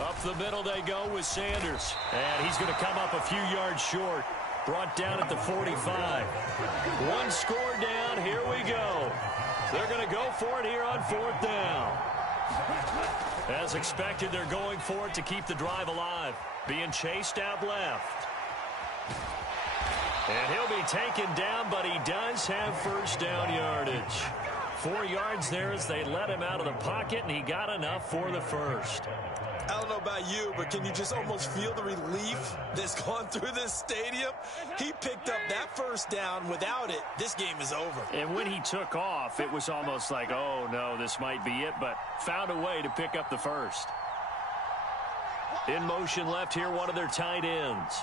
Up the middle they go with Sanders. And he's going to come up a few yards short. Brought down at the 45. One score down. Here we go. They're going to go for it here on fourth down. As expected, they're going for it to keep the drive alive. Being chased out left. And he'll be taken down, but he does have first down yardage. 4 yards there as they let him out of the pocket, and he got enough for the first. I don't know about you, but can you just almost feel the relief that's gone through this stadium? He picked up that first down. Without it, this game is over. And when he took off, it was almost like, oh, no, this might be it, but found a way to pick up the first. In motion left here, one of their tight ends.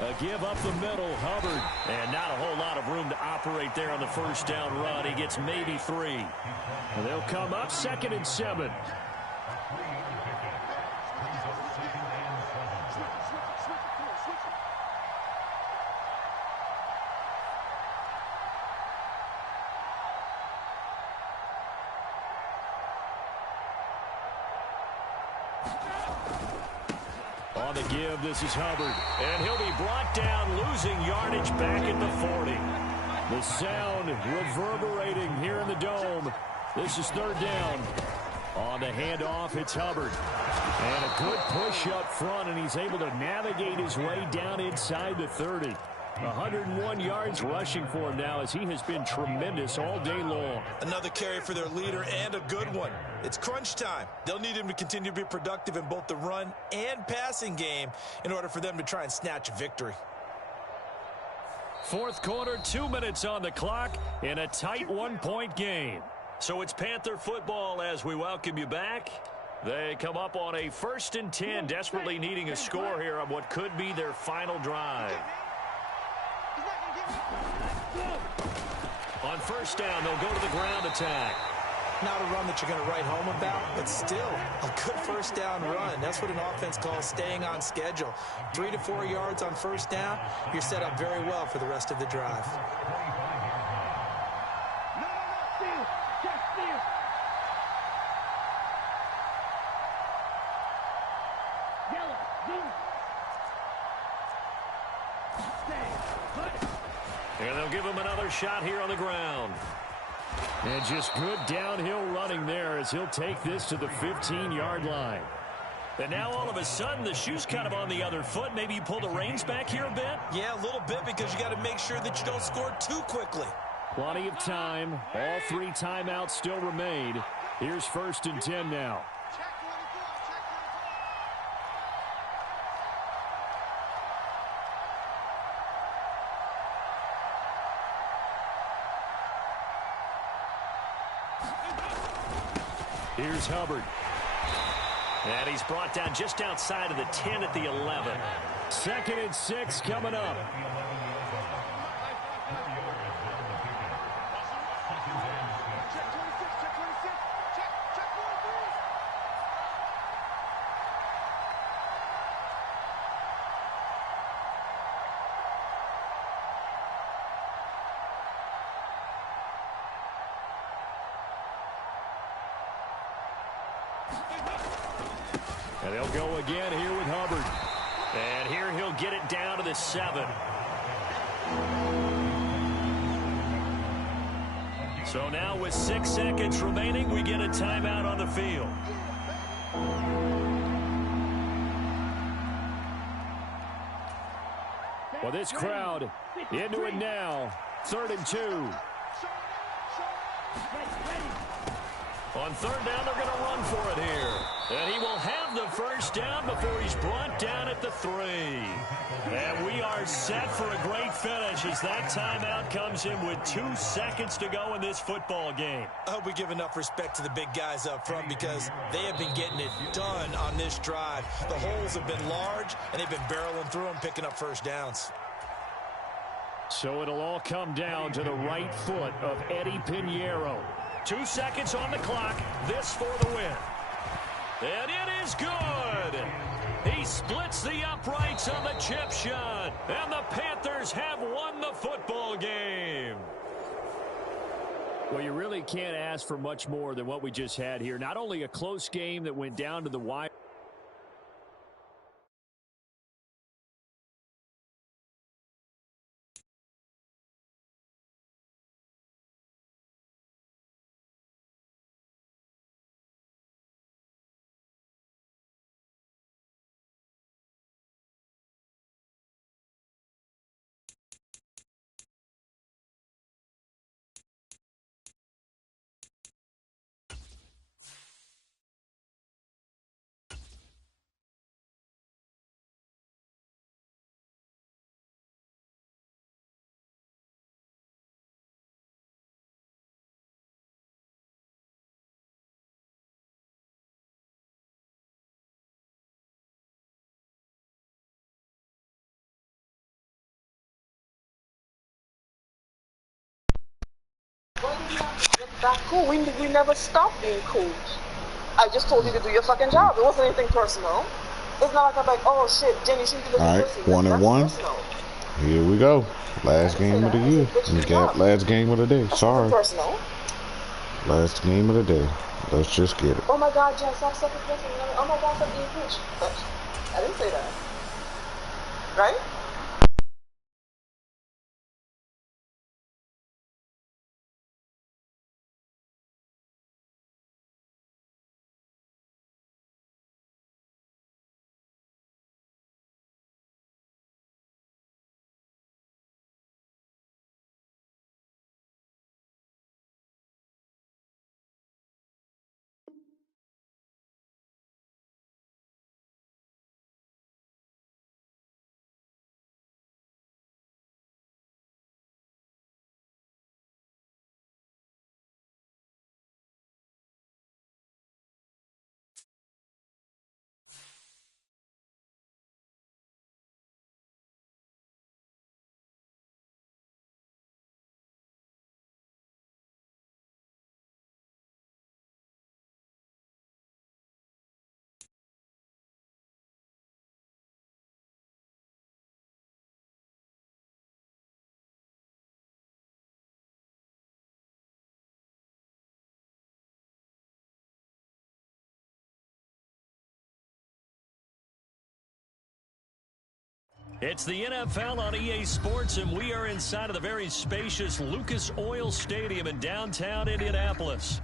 A give up the middle, Hubbard. And not a whole lot of room to operate there on the first down run. He gets maybe 3. And they'll come up 2nd and 7. On the give, this is Hubbard. And he'll be brought down, losing yardage back at the 40. The sound reverberating here in the dome. This is third down. On the handoff, it's Hubbard. And a good push up front, and he's able to navigate his way down inside the 30. 101 yards rushing for him now as he has been tremendous all day long. Another carry for their leader and a good one. It's crunch time. They'll need him to continue to be productive in both the run and passing game in order for them to try and snatch a victory. Fourth quarter, 2 minutes on the clock in a tight one-point game. So it's Panther football as we welcome you back. They come up on a 1st and 10, desperately needing a score here on what could be their final drive. On first down, they'll go to the ground attack. Not a run that you're going to write home about, but still a good first down run. That's what an offense calls staying on schedule. 3 to 4 yards on first down, you're set up very well for the rest of the drive. And they'll give him another shot here on the ground. And just good downhill running there as he'll take this to the 15-yard line. And now all of a sudden the shoe's kind of on the other foot. Maybe you pull the reins back here a bit? Yeah, a little bit because you got to make sure that you don't score too quickly. Plenty of time. All 3 timeouts still remain. Here's 1st and 10 now. Here's Hubbard. And he's brought down just outside of the 10 at the 11. 2nd and 6 coming up. And they'll go again here with Hubbard. And here he'll get it down to the 7. So now with 6 seconds remaining, we get a timeout on the field. Well, this crowd into it now. 3rd and 2. On 3rd down, they're going to run for it here. And he will have the first down before he's brought down at the 3. And we are set for a great finish as that timeout comes in with 2 seconds to go in this football game. I hope we give enough respect to the big guys up front because they have been getting it done on this drive. The holes have been large, and they've been barreling through them, picking up first downs. So it'll all come down to the right foot of Eddie Pinheiro. 2 seconds on the clock. This for the win. And it is good. He splits the uprights on the chip shot. And the Panthers have won the football game. Well, you really can't ask for much more than what we just had here. Not only a close game that went down to the wire. That cool. We never stopped being cool. I just told you to do your fucking job. It wasn't anything personal. It's not like I'm like, oh shit, Jenny, she did All right, 1 and 1. Here we go. Last game of the year. We got last game of the day. Sorry. Personal. Last game of the day. Let's just get it. Oh my God, Jen, stop sucking pussy. Oh my God, stop being bitch. I didn't say that. Right? It's the NFL on EA Sports, and we are inside of the very spacious Lucas Oil Stadium in downtown Indianapolis.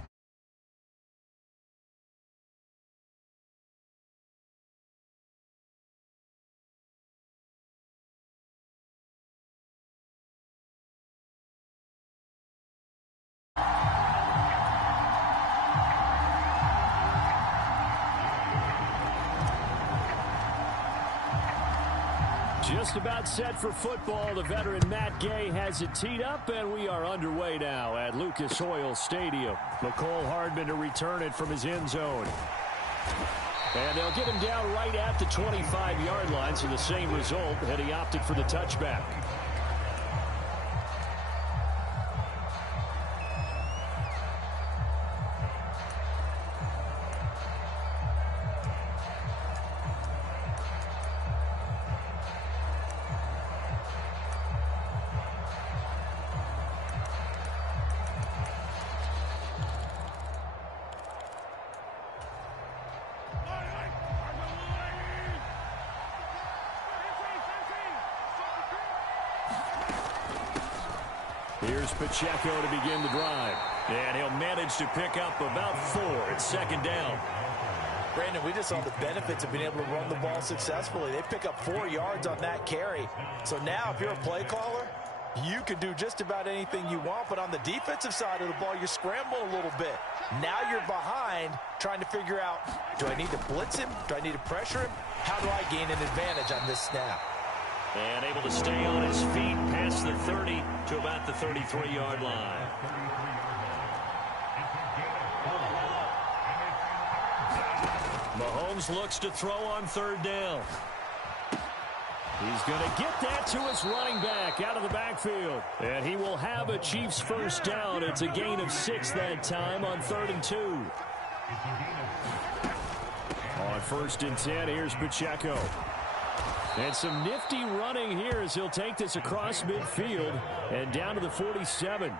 Just about set for football. The veteran Matt Gay has it teed up, and we are underway now at Lucas Oil Stadium. McCole Hardman to return it from his end zone. And they'll get him down right at the 25-yard line, so the same result had he opted for the touchback. Here's Pacheco to begin the drive. And he'll manage to pick up about 4 at second down. Brandon, we just saw the benefits of being able to run the ball successfully. They pick up 4 yards on that carry. So now if you're a play caller, you can do just about anything you want. But on the defensive side of the ball, you're scrambling a little bit. Now you're behind trying to figure out, do I need to blitz him? Do I need to pressure him? How do I gain an advantage on this snap? And able to stay on his feet past the 30 to about the 33-yard line. Mahomes looks to throw on third down. He's going to get that to his running back out of the backfield. And he will have a Chiefs first down. It's a gain of 6 that time on 3rd and 2. On 1st and 10, here's Pacheco. And some nifty running here as he'll take this across midfield and down to the 47.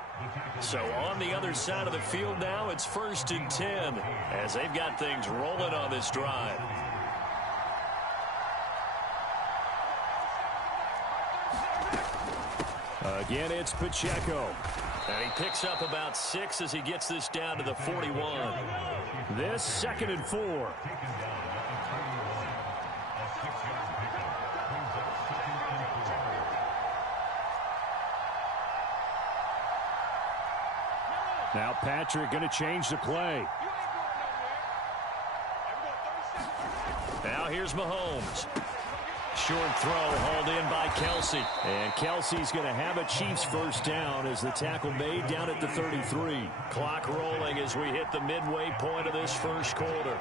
So on the other side of the field now, it's 1st and 10 as they've got things rolling on this drive. Again, it's Pacheco. And he picks up about 6 as he gets this down to the 41. This 2nd and 4. Now Patrick going to change the play. Now here's Mahomes. Short throw hauled in by Kelsey. And Kelsey's going to have a Chiefs first down as the tackle made down at the 33. Clock rolling as we hit the midway point of this first quarter.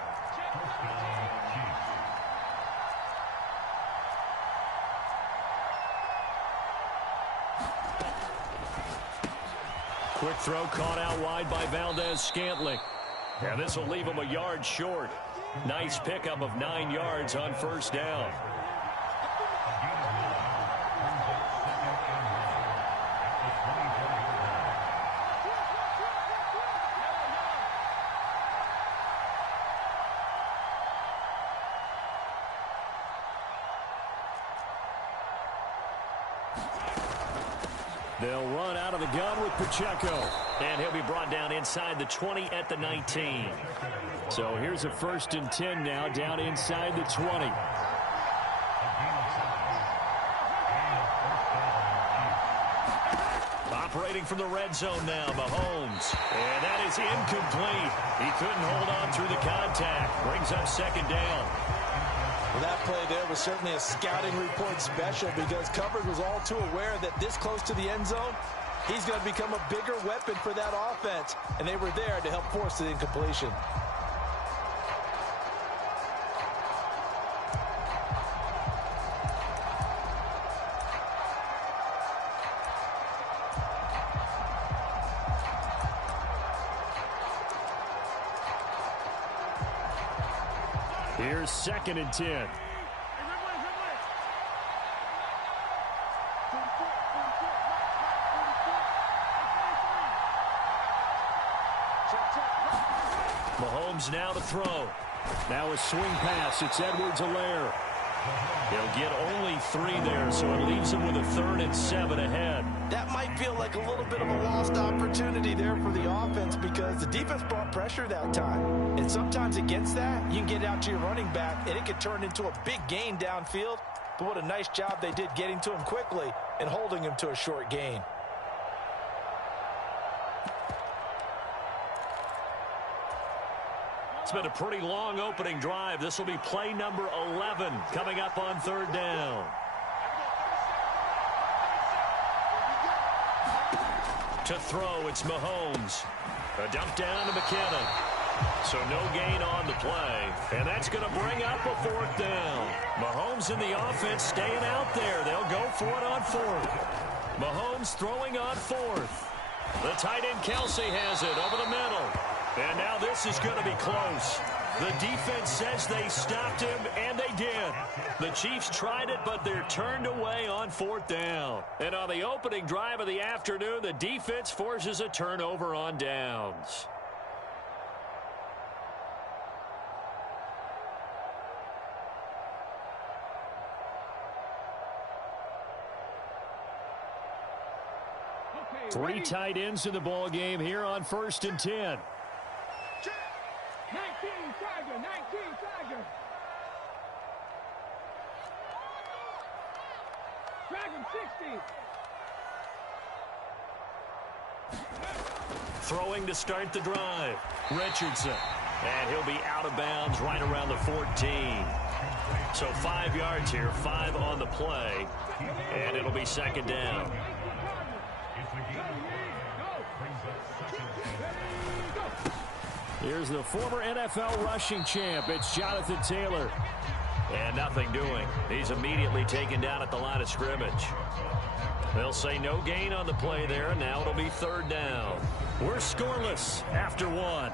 Quick throw caught out wide by Valdez-Scantling. And this will leave him a yard short. Nice pickup of 9 yards on first down. They'll run out of the gun with Pacheco. And he'll be brought down inside the 20 at the 19. So here's a 1st and 10 now down inside the 20. Operating from the red zone now, Mahomes. And that is incomplete. He couldn't hold on through the contact. Brings up 2nd down. Well, that play there was certainly a scouting report special because coverage was all too aware that this close to the end zone, he's going to become a bigger weapon for that offense. And they were there to help force the incompletion. Here's 2nd and 10. Mahomes now to throw. Now a swing pass. It's Edwards-Helaire. He'll get only 3 there, so it leaves him with a 3rd and 7 ahead. That might feel like a little bit of a lost opportunity there for the offense because the defense brought pressure that time. And sometimes against that, you can get out to your running back, and it could turn into a big gain downfield. But what a nice job they did getting to him quickly and holding him to a short gain. It's been a pretty long opening drive. This will be play number 11 coming up on 3rd down. To throw, it's Mahomes. A dump down to McKinnon. So no gain on the play. And that's going to bring up a 4th down. Mahomes and the offense staying out there. They'll go for it on 4th. Mahomes throwing on 4th. The tight end Kelsey has it over the middle. And now this is going to be close. The defense says they stopped him, and they did. The Chiefs tried it, but they're turned away on 4th down. And on the opening drive of the afternoon, the defense forces a turnover on downs. Three tight ends in the ball game here on 1st and 10. 19 Tiger, 19 Tiger. Dragon 60. Throwing to start the drive. Richardson. And he'll be out of bounds right around the 14. So 5 yards here, 5 on the play. And it'll be 2nd down. Here's the former NFL rushing champ. It's Jonathan Taylor. And nothing doing. He's immediately taken down at the line of scrimmage. They'll say no gain on the play there. Now it'll be 3rd down. We're scoreless after 1.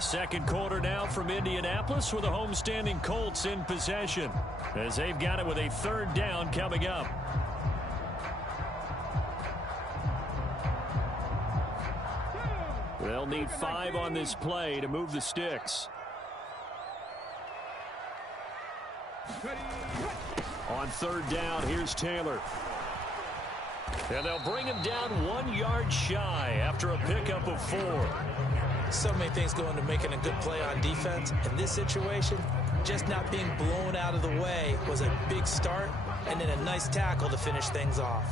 Second quarter now from Indianapolis with the homestanding Colts in possession as they've got it with a 3rd down coming up. They'll need 5 on this play to move the sticks. On 3rd down, here's Taylor. And they'll bring him down 1 yard shy after a pickup of 4. So many things go into making a good play on defense. In this situation, just not being blown out of the way was a big start, and then a nice tackle to finish things off.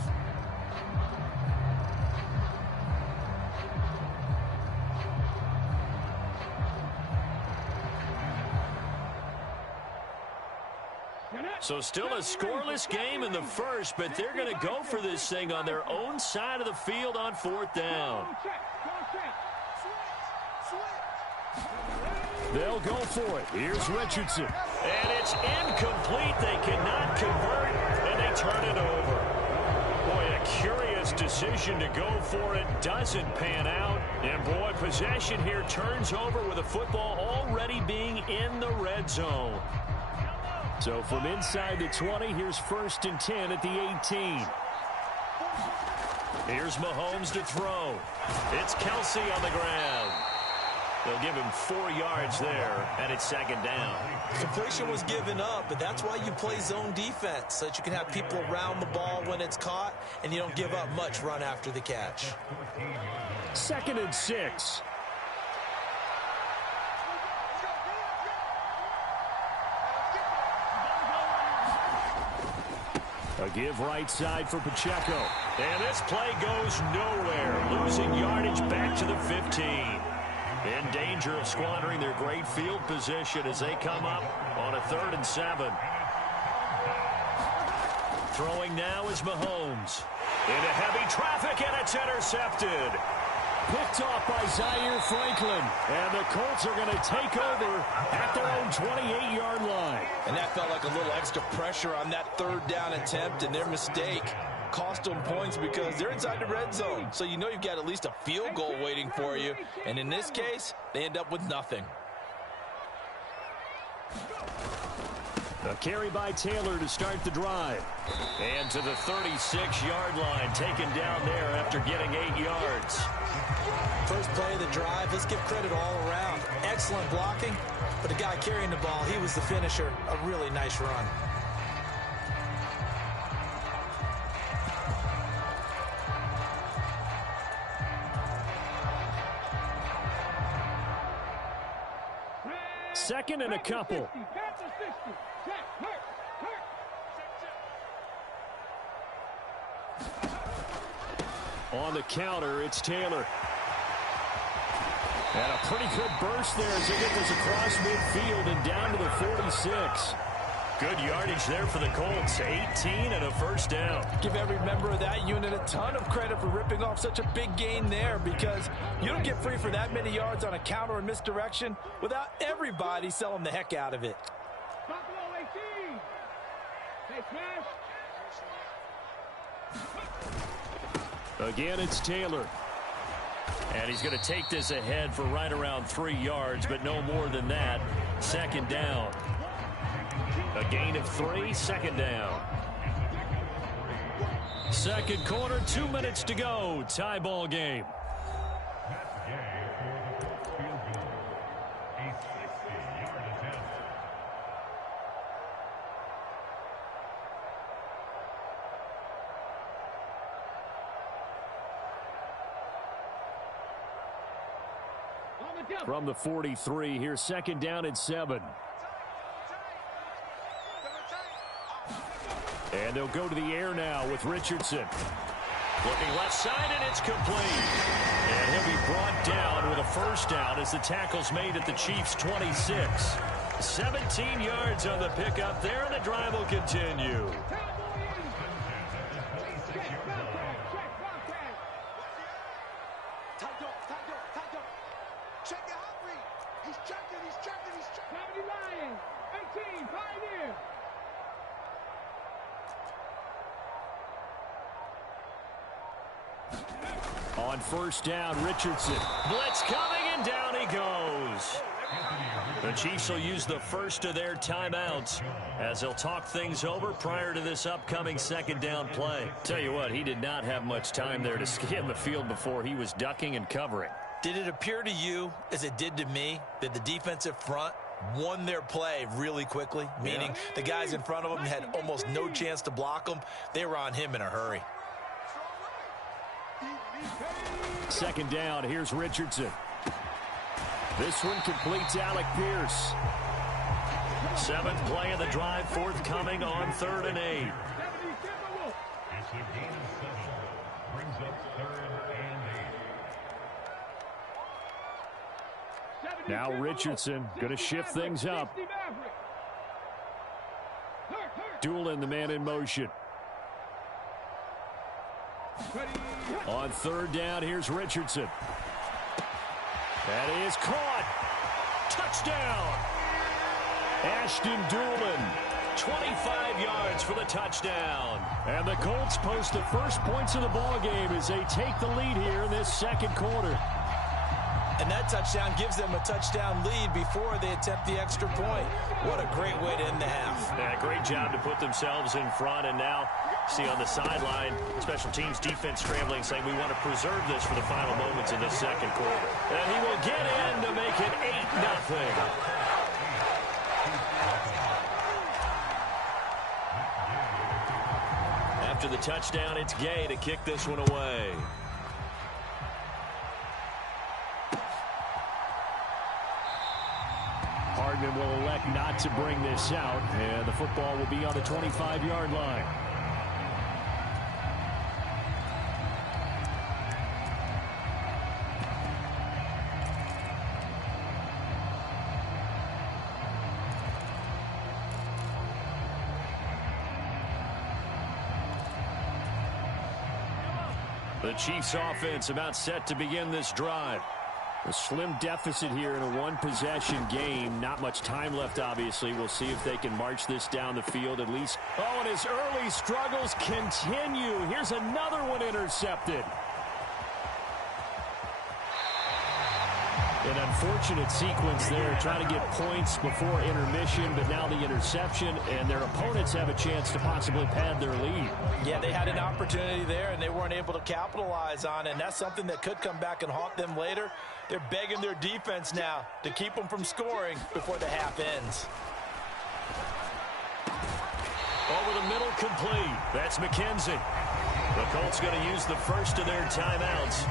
So still a scoreless game in the first, but they're going to go for this thing on their own side of the field on 4th down. They'll go for it. Here's Richardson. And it's incomplete. They cannot convert, and they turn it over. Boy, a curious decision to go for it. Doesn't pan out. And, boy, possession here turns over with the football already being in the red zone. So from inside the 20, here's 1st and 10 at the 18. Here's Mahomes to throw. It's Kelsey on the ground. They'll give him 4 yards there, and it's 2nd down. Completion was given up, but that's why you play zone defense, so that you can have people around the ball when it's caught, and you don't give up much run after the catch. 2nd and 6. A give right side for Pacheco. And this play goes nowhere. Losing yardage back to the 15. In danger of squandering their great field position as they come up on a 3rd and 7. Throwing now is Mahomes. Into heavy traffic, and it's intercepted. Picked off by Zaire Franklin. And the Colts are going to take over at their own 28-yard line. And that felt like a little extra pressure on that 3rd down attempt, and their mistake cost them points because they're inside the red zone. So you know you've got at least a field goal waiting for you. And in this case, they end up with nothing. A carry by Taylor to start the drive. And to the 36-yard line, taken down there after getting 8 yards. First play of the drive, let's give credit all around. Excellent blocking, but the guy carrying the ball, he was the finisher. A really nice run. Second and a couple. On the counter, it's Taylor. And a pretty good burst there as they get this across midfield and down to the 46. Good yardage there for the Colts. 18 and a first down. Give every member of that unit a ton of credit for ripping off such a big gain there, because you don't get free for that many yards on a counter or misdirection without everybody selling the heck out of it. Again, it's Taylor. And he's going to take this ahead for right around 3 yards, but no more than that. Second down. A gain of 3, second down. Second quarter, 2 minutes to go. Tie ball game. From the 43, here's second down and 7. And they'll go to the air now with Richardson. Looking left side, and it's complete. And he'll be brought down with a first down as the tackle's made at the Chiefs' 26. 17 yards on the pickup there, and the drive will continue. On first down, Richardson. Blitz coming, and down he goes. The Chiefs will use the first of their timeouts as they'll talk things over prior to this upcoming second down play. Tell you what, he did not have much time there to scan the field before he was ducking and covering. Did it appear to you, as it did to me, that the defensive front won their play really quickly? Meaning the guys in front of them had almost no chance to block them. They were on him in a hurry. Second down, here's Richardson. This one completes Alec Pierce. 7th play of the drive, forthcoming on 3rd and 8. Now Richardson going to shift things up. Doolin, the man in motion. On 3rd down, here's Richardson. That is caught. Touchdown. Ashton Doolin. 25 yards for the touchdown. And the Colts post the first points of the ball game as they take the lead here in this second quarter. And that touchdown gives them a touchdown lead before they attempt the extra point. What a great way to end the half. Yeah, great job to put themselves in front. And now, see on the sideline, special teams defense scrambling, saying we want to preserve this for the final moments of this second quarter. And he will get in to make it 8-0. After the touchdown, it's Gay to kick this one away. Hardman will elect not to bring this out, and the football will be on the 25-yard line. The Chiefs offense about set to begin this drive. A slim deficit here in a one-possession game. Not much time left, obviously. We'll see if they can march this down the field at least. Oh, and his early struggles continue. Here's another one intercepted. An unfortunate sequence there, trying to get points before intermission, but now the interception, and their opponents have a chance to possibly pad their lead. Yeah, they had an opportunity there, and they weren't able to capitalize on it, and that's something that could come back and haunt them later. They're begging their defense now to keep them from scoring before the half ends. Over the middle, complete. That's McKenzie. The Colts going to use the first of their timeouts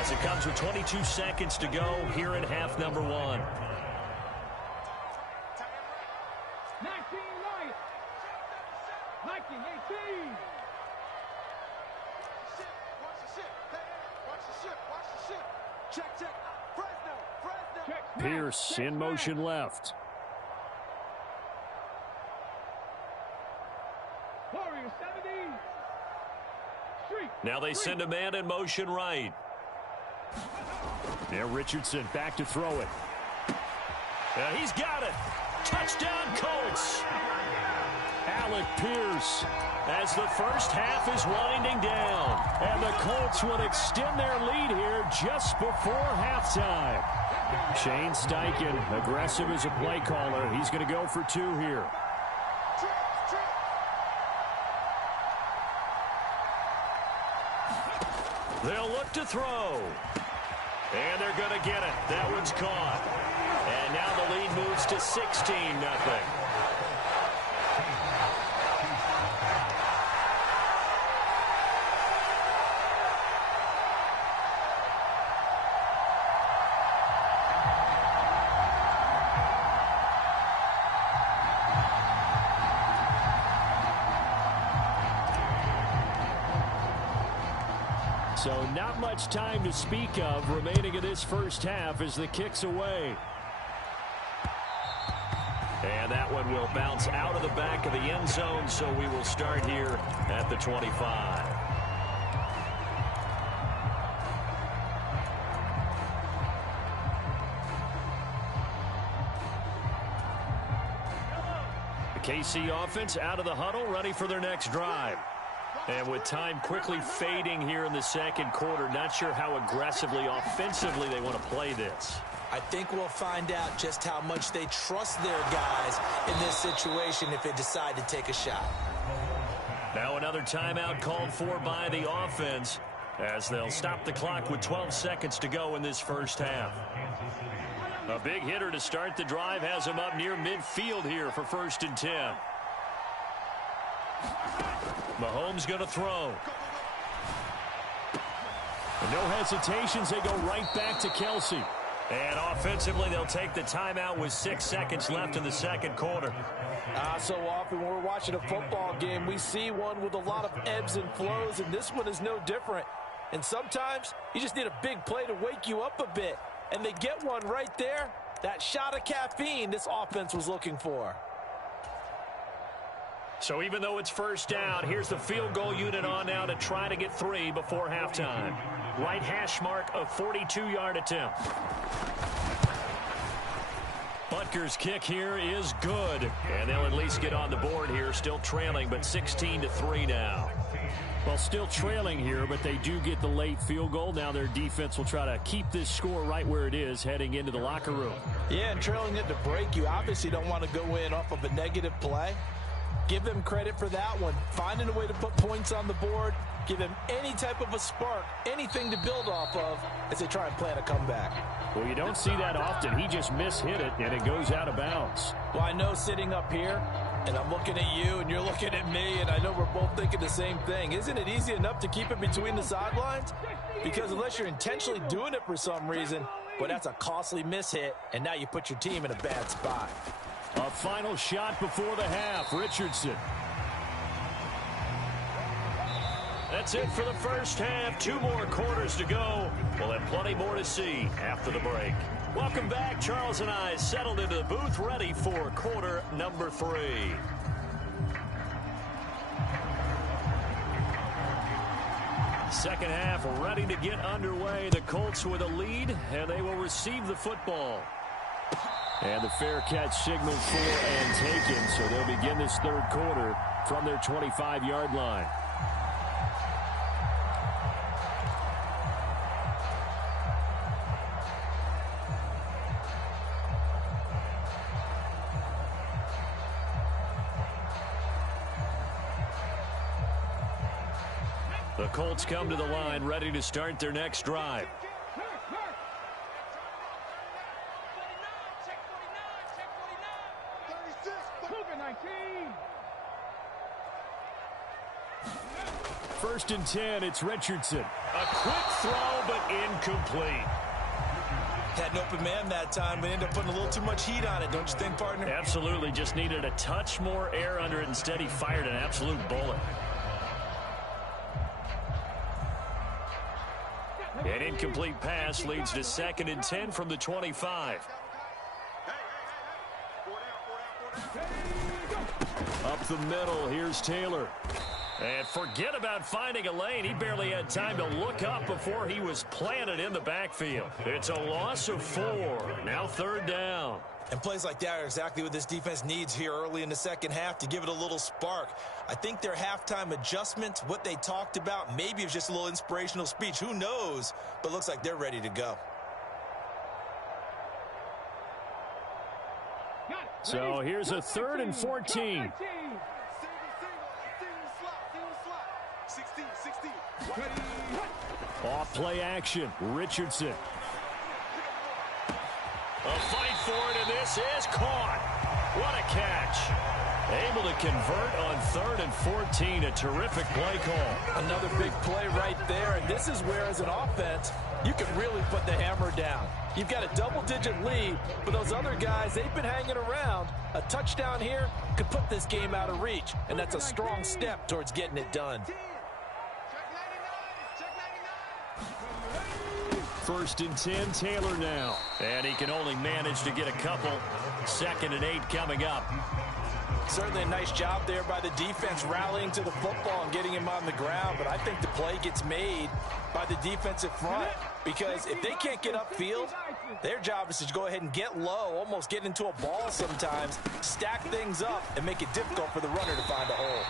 as it comes with 22 seconds to go here in half number one. 19 Lions. 1918. Watch the ship. Hey, watch the ship. Watch the ship. Check, check. Fresno. Check, Pierce in motion left. Warrior 70. Street. Now they send a man in motion right. Now Richardson back to throw it. He's got it. Touchdown, Colts. Alec Pierce. As the first half is winding down. And the Colts would extend their lead here just before halftime. Shane Steichen, aggressive as a play caller. He's going to go for two here. They'll look to throw. And they're going to get it. That one's caught. And now the lead moves to 16-0. So not much time to speak of remaining in this first half as the kick's away. And that one will bounce out of the back of the end zone, so we will start here at the 25. The KC offense out of the huddle, ready for their next drive. And with time quickly fading here in the second quarter, not sure how aggressively, offensively they want to play this. I think we'll find out just how much they trust their guys in this situation if they decide to take a shot. Now another timeout called for by the offense as they'll stop the clock with 12 seconds to go in this first half. A big hitter to start the drive has him up near midfield here for 1st and 10. Mahomes going to throw. And no hesitations. They go right back to Kelsey. And offensively, they'll take the timeout with 6 seconds left in the second quarter. So often when we're watching a football game, we see one with a lot of ebbs and flows, and this one is no different. And sometimes you just need a big play to wake you up a bit. And they get one right there. That shot of caffeine this offense was looking for. So even though it's first down, here's the field goal unit on now to try to get 3 before halftime. Right hash mark of 42-yard attempt. Butker's kick here is good. And they'll at least get on the board here, still trailing, but 16-3 now. Well, still trailing here, but they do get the late field goal. Now their defense will try to keep this score right where it is heading into the locker room. Yeah, and trailing it to break, you obviously don't want to go in off of a negative play. Give them credit for that one. Finding a way to put points on the board. Give them any type of a spark, anything to build off of as they try and plan a comeback. Well, you don't see that often. He just mishit it, and it goes out of bounds. Well, I know sitting up here, and I'm looking at you, and you're looking at me, and I know we're both thinking the same thing. Isn't it easy enough to keep it between the sidelines? Because unless you're intentionally doing it for some reason, well, that's a costly mishit, and now you put your team in a bad spot. A final shot before the half. Richardson. That's it for the first half. 2 more quarters to go. We'll have plenty more to see after the break. Welcome back. Charles and I settled into the booth, ready for quarter number 3. Second half ready to get underway. The Colts with a lead, and they will receive the football. And the fair catch signaled for and taken, so they'll begin this third quarter from their 25-yard line. The Colts come to the line, ready to start their next drive. First and 10, it's Richardson. A quick throw, but incomplete. Had an open man that time, but ended up putting a little too much heat on it, don't you think, partner? Absolutely. Just needed a touch more air under it. Instead, he fired an absolute bullet. An incomplete pass leads to 2nd and 10 from the 25. Up the middle, here's Taylor. And forget about finding a lane. He barely had time to look up before he was planted in the backfield. It's a loss of 4. Now 3rd down. And plays like that are exactly what this defense needs here early in the second half to give it a little spark. I think their halftime adjustments, what they talked about, maybe it was just a little inspirational speech. Who knows? But looks like they're ready to go. So here's a 3rd and 14. Off play action. Richardson. A fight for it, and this is caught. What a catch. Able to convert on 3rd and 14. A terrific play call. Another big play right there, and this is where, as an offense, you can really put the hammer down. You've got a double-digit lead, but those other guys, they've been hanging around. A touchdown here could put this game out of reach, and that's a strong step towards getting it done. First and 10, Taylor now. And he can only manage to get a couple. 2nd and 8 coming up. Certainly a nice job there by the defense rallying to the football and getting him on the ground, but I think the play gets made by the defensive front, because if they can't get upfield, their job is to go ahead and get low, almost get into a ball sometimes, stack things up, and make it difficult for the runner to find a hole.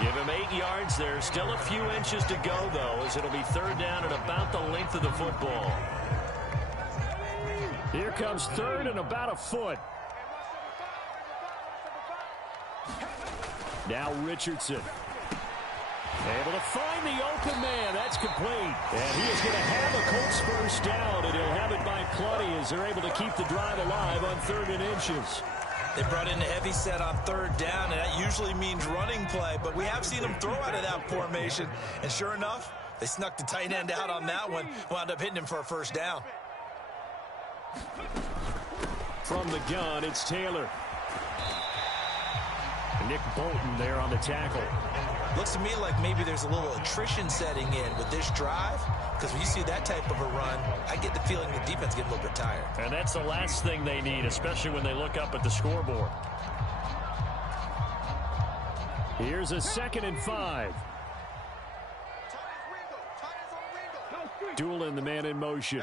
Give him 8 yards there. Still a few inches to go, though, as it'll be 3rd down and about the length of the football. Here comes 3rd and about a foot. Now Richardson. Able to find the open man. That's complete. And he is going to have a Colts first down, and he'll have it by plenty as they're able to keep the drive alive on 3rd and inches. They brought in a heavy set on 3rd down, and that usually means running play, but we have seen them throw out of that formation, and sure enough, they snuck the tight end out on that one, wound up hitting him for a first down. From the gun, it's Taylor. Nick Bolton there on the tackle. Looks to me like maybe there's a little attrition setting in with this drive, because when you see that type of a run, I get the feeling the defense gets a little bit tired. And that's the last thing they need, especially when they look up at the scoreboard. Here's a 2nd and 5. Dueling the man in motion.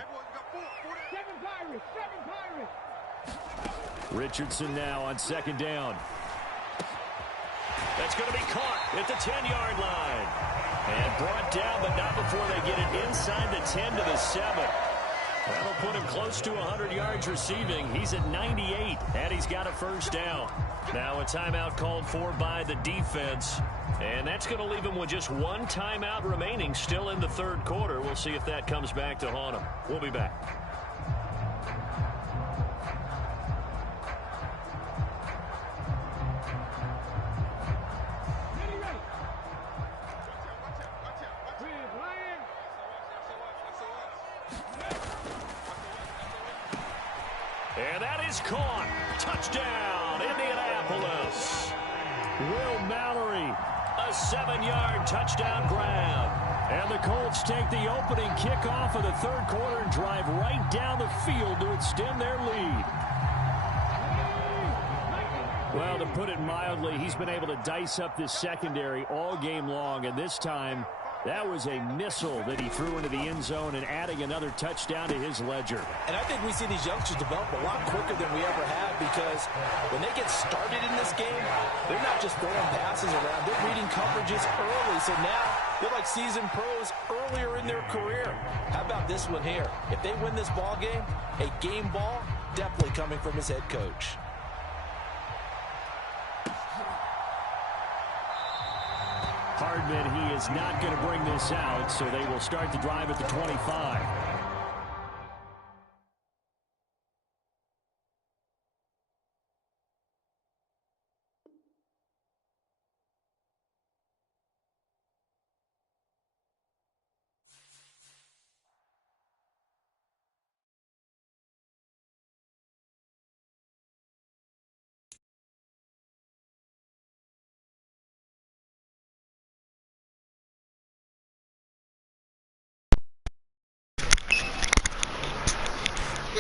Richardson now on 2nd down. That's going to be caught at the 10-yard line. And brought down, but not before they get it inside the 10 to the 7. That'll put him close to 100 yards receiving. He's at 98, and he's got a first down. Now a timeout called for by the defense. And that's going to leave him with just one timeout remaining still in the 3rd quarter. We'll see if that comes back to haunt him. We'll be back. And that is caught. Touchdown, Indianapolis. Will Mallory. A 7-yard touchdown grab. And the Colts take the opening kickoff of the 3rd quarter and drive right down the field to extend their lead. Well, to put it mildly, he's been able to dice up this secondary all game long, and this time that was a missile that he threw into the end zone and adding another touchdown to his ledger. And I think we see these youngsters develop a lot quicker than we ever have, because when they get started in this game, they're not just throwing passes around. They're reading coverages early. So now they're like seasoned pros earlier in their career. How about this one here? If they win this ball game, a game ball definitely coming from his head coach. Hardman, he is not going to bring this out, so they will start the drive at the 25.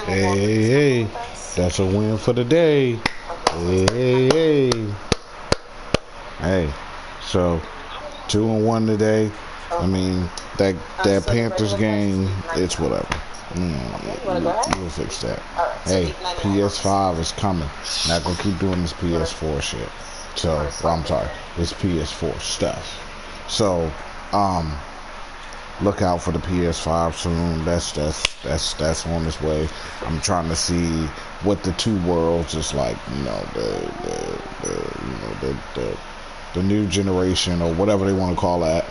Hey, that's a win for the day. Hey, so 2-1 today. I mean, that Panthers game, it's whatever. We'll fix that. Hey, PS5 is coming. Not gonna keep doing this PS4 shit. So, I'm sorry, it's PS4 stuff. So, look out for the PS5 soon. That's on its way. I'm trying to see what the two worlds is like. The new generation or whatever they want to call that,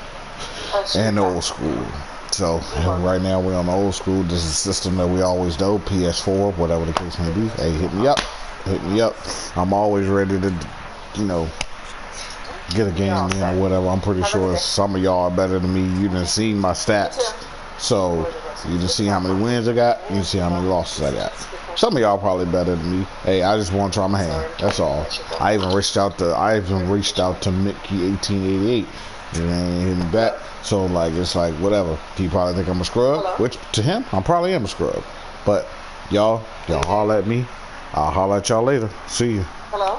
and the old school. So right now we're on the old school. This is a system that we always do. PS4, whatever the case may be. Hey, hit me up. I'm always ready to, get a game in or whatever. I'm pretty sure some of y'all are better than me. You done seen my stats, so you just see how many wins I got. You see how many losses I got. Some of y'all probably better than me. Hey, I just want to try my hand. That's all. I even reached out to Mickey 1888. He ain't hitting me back. So it's like whatever. He probably think I'm a scrub, which to him I probably am a scrub. But y'all holler at me. I'll holler at y'all later. See you. Hello?